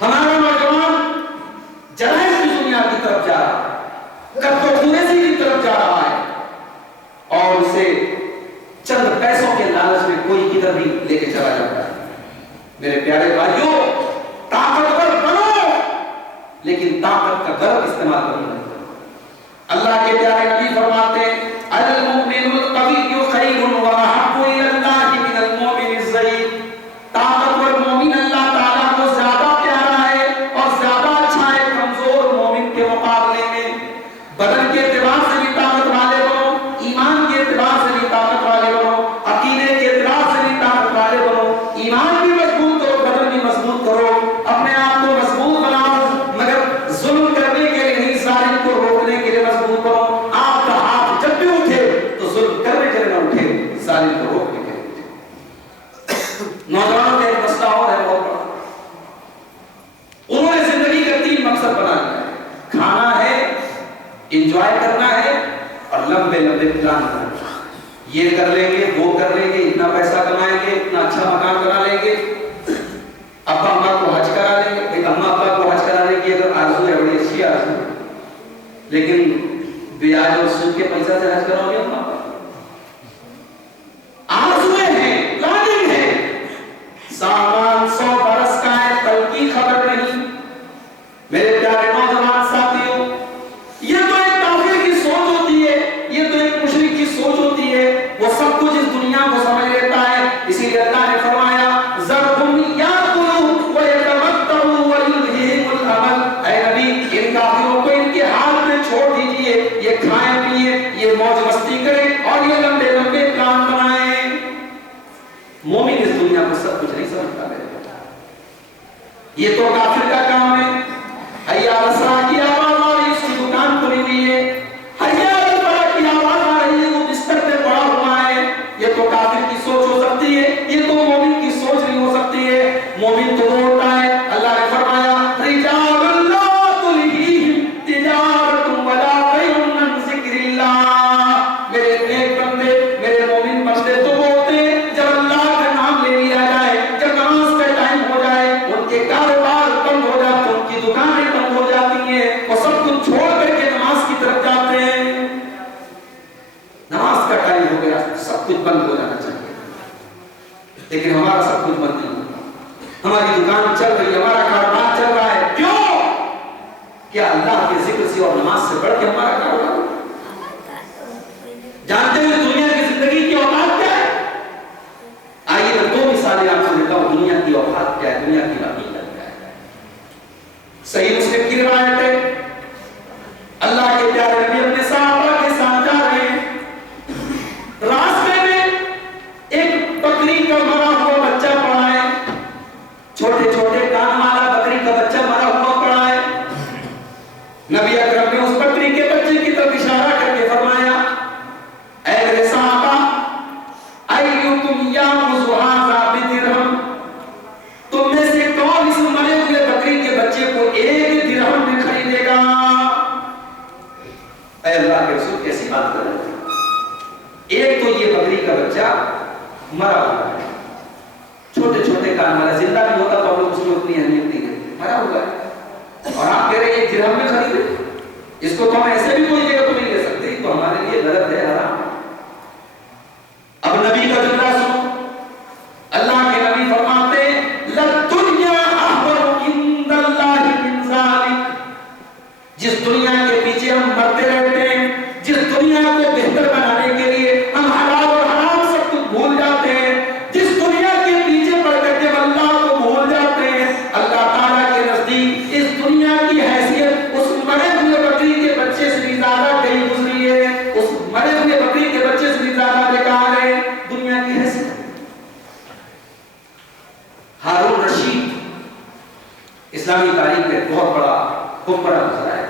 ہمارا نوجوان جرائم کی دنیا کی طرف جا رہا ہے، کب تو خونریزی کی طرف جا رہا ہے، اور اسے چند پیسوں کے لالچ میں کوئی کدھر بھی لے کے چلا جاتا ہے۔ میرے پیارے بھائیوں، طاقتور بنو لیکن طاقت کا غلط استعمال کرنا۔ اللہ کے پیارے نبی فرماتے ہیں المؤمن القوی خیر واحب الی اللہ من المؤمن الضعیف، طاقتور مومن اللہ تعالیٰ کو زیادہ پیارا ہے اور زیادہ اچھا ہے کمزور مومن کے مقابلے میں۔ بدن کے اعتبار سے بھی طاقت والے بنو، ایمان کے اعتبار سے بھی طاقت والے بنو، عقیدے کے اعتبار سے بھی طاقت والے بنو، ایمان بھی مضبوط کرو، بدن بھی مضبوط کرو، اپنے آپ کو مضبوط بناؤ، مگر ظلم کرنے کے لیے نہیں، ظالم کو روکنے کے لیے مضبوط بنو۔ آپ کا ہاتھ جب بھی اٹھے تو ظلم کرنے کے لیے نہ اٹھے، ظالم کو روکنے کے لیے اٹھے۔ نوجوانوں کا ایک مسئلہ اور ہے بہت بڑا، انہوں نے زندگی کا 3 مقصد بنا لیا ہے، کھانا ہے، انجوائے کرنا ہے اور لمبے لمبے پلان کرنا۔ یہ کر لیں گے، وہ کر لیں گے، اتنا پیسہ کمائیں گے، اتنا اچھا مکان بنا لیں گے، ابا اماں کو حج کرا لیں گے۔ ایک اماں ابا کو حج کرانے کی اگر آرزو ہے، بڑی اچھی آرزو ہے، لیکن بیاج اور سود کے پیسہ سے حج کراؤ گے اماں ابا؟ آرزویں ہیں، پلاننگ ہے، سامان 100 برس کا ہے، کل کی خبر نہیں، یہ تو کافر کا کام ہے. حیا علی الصلاۃ کی آواز آ رہی ہے، اس کی دکان کھلی ہوئی ہے. حیا علی الفلاح کی آواز آ رہی ہے، وہ بستر پہ پڑا ہوا ہے. یہ تو کافر کی سوچ ہو سکتی ہے، یہ تو مومن کی سوچ نہیں ہو سکتی ہے. مومن تو وہ ہوتا ہے، اللہ نے فرمایا رجال لا تلہیہم تجارۃ ولا بیع عن ذکر اللہ. میرے نیک بندے، میرے مومن بندے تو وہ ہوتے ہیں جب اللہ کا نام لے لیا جائے، جب نماز کا ٹائم ہو جائے، ان کے کاروبار بند ہو جاتے ہیں، ان کی دکانیں بند ہو جاتی ہیں، وہ سب کچھ چھوڑ کر کے نماز کی طرف جاتے ہیں. نماز کا ٹائم ہو گیا، سب کچھ بند ہو جانا چاہیے. لیکن ہمارا سب کچھ بند نہیں ہوتا. ہماری دکان چل رہی ہے، ہمارا کاروبار چل رہا ہے. کیوں؟ کیا اللہ کے ذکر سے اور نماز سے بڑھ کے ہمارا کاروبار؟ جانتے ہیں دنیا کی زندگی کی اوقات کیا ہے؟ آئیے میں دو مثالیں آپ سے دیتا ہوں. دنیا کی اوقات کیا ہے، دنیا کی حقیقت کیا ہے. صحیح مسلم کی روایت ہے، اللہ کے پیارے نبی اپنے صحابہ کے ساتھ جا رہے ہیں. راستے میں ایک بکری کا مرا ہوا بچہ پڑا ہے. چھوٹے چھوٹے کان والا بکری کا بچہ مرا ہوا پڑا ہے. نبی اکرم نے اس بکری کے بچے کی طرف اشارہ کر کے فرمایا اے میرے صحابہ ایکم یامز ھذا بدرہم، تم میں سے کون اس مرے ہوئے بکری کے بچے کو 1 درہم میں خریدے گا؟ اے اللہ کے رسول کیسی بات کر رہے ہیں. ایک تو یہ بکری کا بچہ مرا ہوا ہے، چھوٹے چھوٹے کان والا، زندہ بھی ہوتا تو ہم لوگ اس کو اتنی اہمیت نہیں دیتے. مرا ہوا ہے اور آپ کہہ رہے ہیں 1 درہم میں خریدے. اس کو تو ہم ایسے بھی کوئی جگہ تو نہیں لے سکتے، تو ہمارے لیے غلط ہے، حرام ہے. اب نبی کا جملہ سنو. اللہ کے نبی فرماتے للدنیا احبر عند اللہ من ذلک. جس دنیا کے پیچھے ہم مرتے رہتے ہیں، جس دنیا کو بہتر بنانے کے لیے ہم حلال اور حرام سب کچھ بھول جاتے ہیں، جس دنیا کے پیچھے پڑ کر کے اللہ کو بھول جاتے ہیں، اللہ تعالیٰ کے نزدیک اس دنیا کی حیثیت اس مرے ہوئے بکری کے بچے سے بھی زیادہ کہیں گزری ہے، اس مرے ہوئے بکری کے بچے سے بھی زیادہ بیکار ہے دنیا کی حیثیت. ہارون رشید اسلامی تاریخ میں بہت بڑا حکمراں گزرا ہے.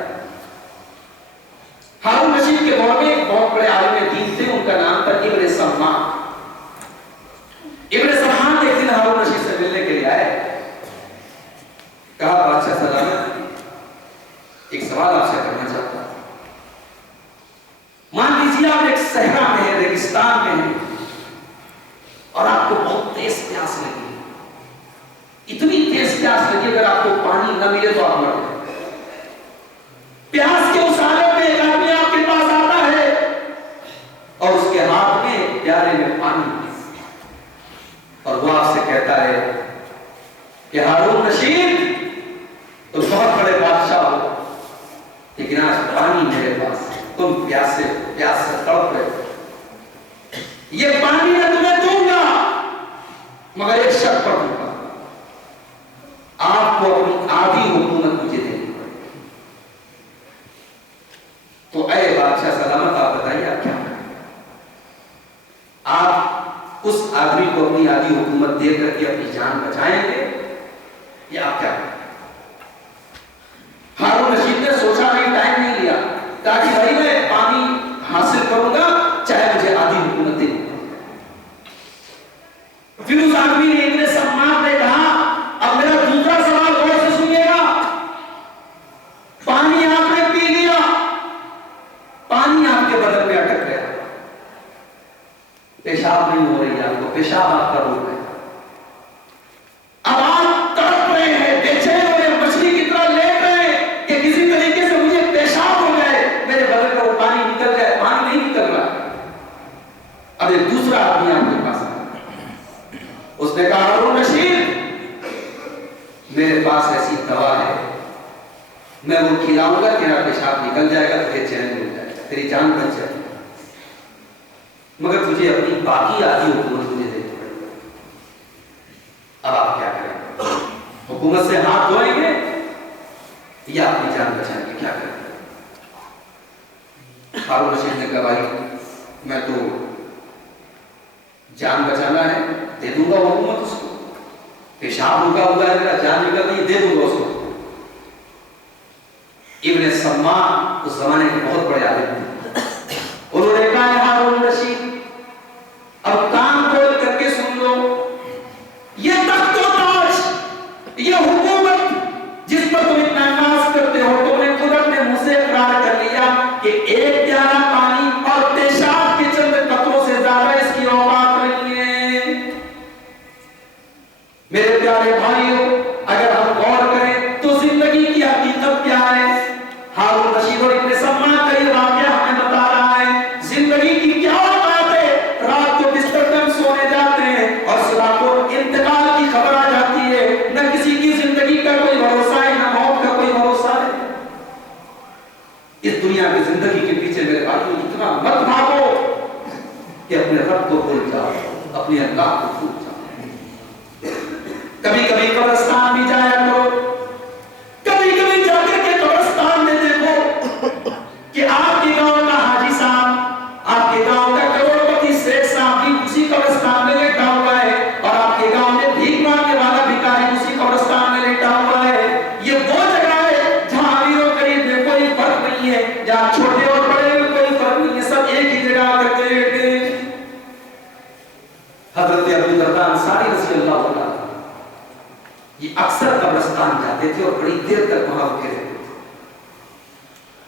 ہارون رشید کے دور میں ایک بہت بڑے عالم دین تھے، ان کا نام تھا ابن سمعان. ابن سمعان ایک دن ہارون رشید سے ملنے کے لیے آئے. کہا بادشاہ سلامت، ایک سوال آپ سے کرنا چاہتا ہوں. مان لیجیے آپ ایک صحرا میں ہیں، ریگستان میں ہیں، اور آپ کو بہت تیز پیاس لگی. اتنی تیز پیاس لگی اگر آپ کو پانی نہ ملے تو آپ مر جائیں. پیاس کے اس حالت میں ایک آدمی آپ کے پاس آتا ہے اور اس کے ہاتھ میں ایک پیالے میں پانی، اور وہ آپ سے کہتا ہے کہ ہارون رشید تم بہت بڑے بادشاہ ہو، لیکن آج پانی میرے پاس، تم پیاس سے تڑپ رہے ہو. یہ پانی میں تمہیں دوں گا مگر ایک شرط پر دوں گا، آپ کو اپنی آدھی حکومت مجھے دینی پڑے. تو اے بادشاہ سلامت آپ بتائیے آپ کیا کریں؟ آپ اس آدمی کو اپنی آدھی حکومت دے کر کے اپنی جان بچائیں گے یا آپ کیا کریں؟ ہارون رشید نے سوچا نہیں، ٹائم نہیں لیا، کہا کہ بھائی میں پانی حاصل کروں گا چاہے مجھے آدھی حکومت دے. پھر اس آدمی نے ابن سمعان نے کہا اب میرا دوسرا سوال غور سے سنیے گا. پانی آپ نے پی لیا، پانی آپ کے بدن میں اٹک گیا، پیشاب نہیں ہو رہی ہے آپ کو، پیشاب آپ کا روک ہے. اب آپ تڑپ رہے ہیں، بے چین ہو رہے ہیں، مچھلی کی طرح لیٹ رہے ہیں کہ کسی طریقے سے مجھے پیشاب ہو جائے، میرے بدن کا وہ پانی نکل جائے. پانی نہیں نکل رہا. اب ایک دوسرا آدمی آپ کے پاس آیا، اس نے کہا ہارون رشید میرے پاس ایسی دوا ہے، میں وہ کھلاؤں گا، تیرا پیشاب نکل جائے گا، تجھے چین مل جائے گا، تیری جان بچ جائے گی، مگر تجھے اپنی باقی آدھی حکومت مجھے دینی پڑے گی. اب آپ کیا کریں؟ حکومت سے ہاتھ دھوئیں گے یا اپنی جان بچائیں گے؟ کیا کریں؟ ہارون رشید نے کہا بھائی میں تو جان بچانا ہے، دے دوں گا حکومت اس کو، پیشاب رکا ہوا ہے میرا جان نکل رہی ہے، دے دوں گا اس کو. ابن سمان اس زمانے کے بہت بڑے عالم تھے. انہوں نے کہا ہے ہارون رشید اب کان کھول کر کے سن لو، یہ تخت و تاج، یہ حکومت جس پر تم اتنا ناز کرتے ہو، تم نے خود اپنے منہ سے اقرار کر لیا کہ ایک پیالہ پانی اور پیشاب کے چند قطروں سے زیادہ اس کی اوقات نہیں ہے. میرے پیارے بھائیوں، اگر ہم غور کریں تو زندگی کی حقیقت کیا ہے؟ ہارون رشید اور ابن سمان کا یہ واقعہ ہمیں بتا رہا ہے زندگی کی کیا اوقات ہے. رات کو بستر میں ہم سونے جاتے ہیں اور صبح کو انتقال کی خبر آ جاتی ہے. نہ کسی کی زندگی کا کوئی بھروسہ ہے، نہ موت کا کوئی بھروسہ ہے. اس دنیا کی زندگی کے پیچھے میرے بھائیوں اتنا مت بھاگو کہ اپنے رب کو بھول جاؤ، اپنے اللہ کو بھول جاؤ. کبھی کبھی قبرستان بھی جایا کرو، کبھی کبھی جا کر کے قبرستان میں دیکھو کہ آپ کے گاؤں کا حاجی صاحب، آپ کے گاؤں کا کروڑپتی سیٹھ صاحب بھی اسی قبرستان میں لیٹا ہوا ہے، اور آپ کے گاؤں میں بھیک مانگنے والا بھکاری اسی قبرستان میں لیٹا ہوا ہے. یہ وہ جگہ ہے جہاں امیر و غریب میں کوئی فرق نہیں ہے، جہاں چھوٹے اور بڑے میں کوئی فرق نہیں ہے، سب ایک ہی جگہ آ کر کے لیٹے ہیں. حضرت ابو درداء انصاری رضی اللہ عنہ یہ اکثر قبرستان جاتے تھے اور بڑی دیر تک وہاں رکے رہتے تھے.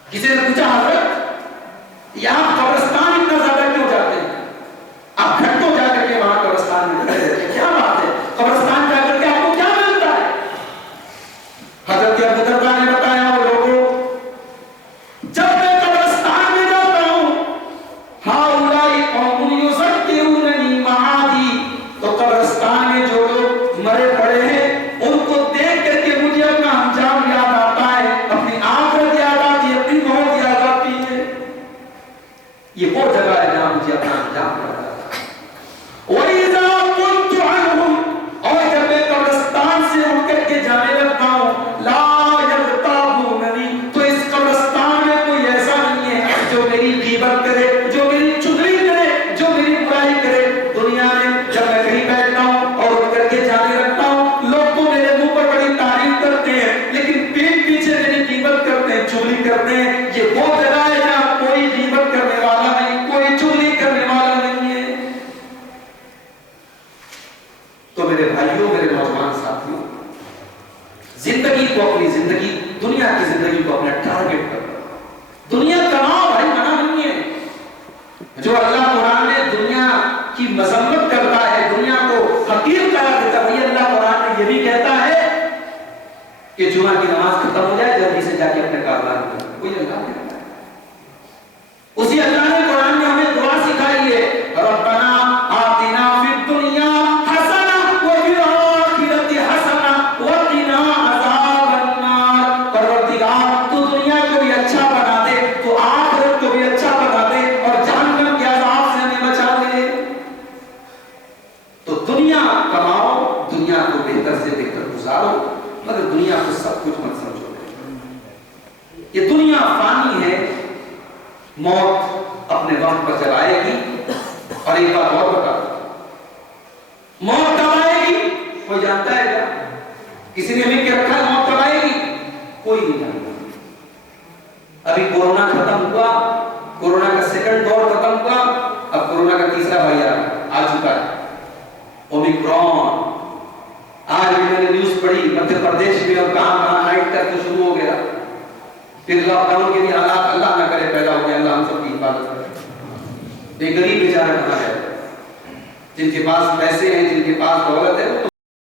کسی نے پوچھا حضرت یہ آپ قبرستان اتنا زیادہ کیوں جاتے ہیں؟ آپ گھنٹوں جا کر کے وہاں قبرستان میں کھڑے رہتے ہیں، کیا بات ہے؟ قبرستان جا کر کے آپ کو کیا ملتا ہے؟ حضرت ابو درداء نے بتایا وہ لوگوں، جب میں قبرستان میں جاتا ہوں ہؤلاء قوم یذکروننی معادی، تو قبرستان میں جو لوگ مرے پڑے ہیں ان کو دیکھ کر کے مجھے اپنا انجام یاد آتا ہے، اپنی آخرت یاد آتی ہے، اپنی موت یاد آتی ہے. یہ وہ جگہ ہے جہاں مجھے اپنا انجام یاد آتا ہے. وَإِذَا كُنْتُ عَنْهُمْ، اور جب میں قبرستان سے اٹھ کر کے جانے لگتا ہوں، لَا يَغْتَابُونَنِي، تو اس قبرستان میں کوئی ایسا نہیں ہے جو میری غیبت کرے، جو میری چغلی کرے، جو میری برائی کرے. دنیا میں جب میں کہیں بیٹھتا ہوں اور اٹھ کر کے جانے لگتا ہوں، لوگ تو میرے منہ پر بڑی تعریف کرتے ہیں لیکن پیٹ پیچھے میری غیبت کرتے ہیں، چغلی کرتے ہیں. یہ وہ جگہ ہے جہاں کوئی غیبت کرنے والا نہیں، کوئی چغلی کرنے والا نہیں ہے. تو میرے بھائیوں، میرے نوجوان ساتھیوں، زندگی کو، اپنی زندگی، دنیا کی زندگی کو اپنا ٹارگٹ کرو. دنیا کماؤ بھائی، منع نہیں ہے. جو اللہ قرآن میں دنیا کی مذمت کرتا ہے، دنیا کو حقیر قرار دیتا ہے، وہی اللہ قرآن میں یہ بھی کہتا ہے کہ جمعہ کی نماز ختم ہو جائے جلدی سے جا کے اپنے کاروبار کرو. وہی اللہ کہتا ہے. اسی اللہ نے قرآن میں ہمیں دعا سکھائی ہے، ربنا آتنا فی الدنیا حسنہ وفی الآخرۃ حسنہ وقنا عذاب النار. پروردگار تو دنیا کو بھی اچھا بنا دے، تو آخرت کو بھی اچھا بنا دے، اور جہنم کے عذاب سے ہمیں بچا دے. تو دنیا کماؤ، دنیا کو بہتر سے بہتر گزارو، مگر دنیا کو سب کچھ مت سمجھو. یہ دنیا فانی ہے، موت اپنے وقت پر جب آئے گی. اور ایک بات اور بتا دوں، موت کب آئے گی کوئی جانتا ہے کیا؟ کسی نے لکھ کے رکھا ہے موت کب آئے گی؟ کوئی نہیں جانتا. ابھی کورونا ختم ہوا، کورونا کا سیکنڈ دور ختم ہوا، اب کورونا کا تیسرا بھائی آ چکا ہے، اومیکرون. آج بھی میں نے نیوز پڑھی مدھیہ پردیش میں اور کہاں کہاں نائٹ تک تو شروع ہو گیا. پھر لاک ڈاؤن کے بھی حالات اللہ نہ کرے پیدا ہو گیا. اللہ ہم سب کی حفاظت کرے. غریب بیچارہ کہاں ہے؟ جن کے پاس پیسے ہیں، جن کے پاس دولت ہے،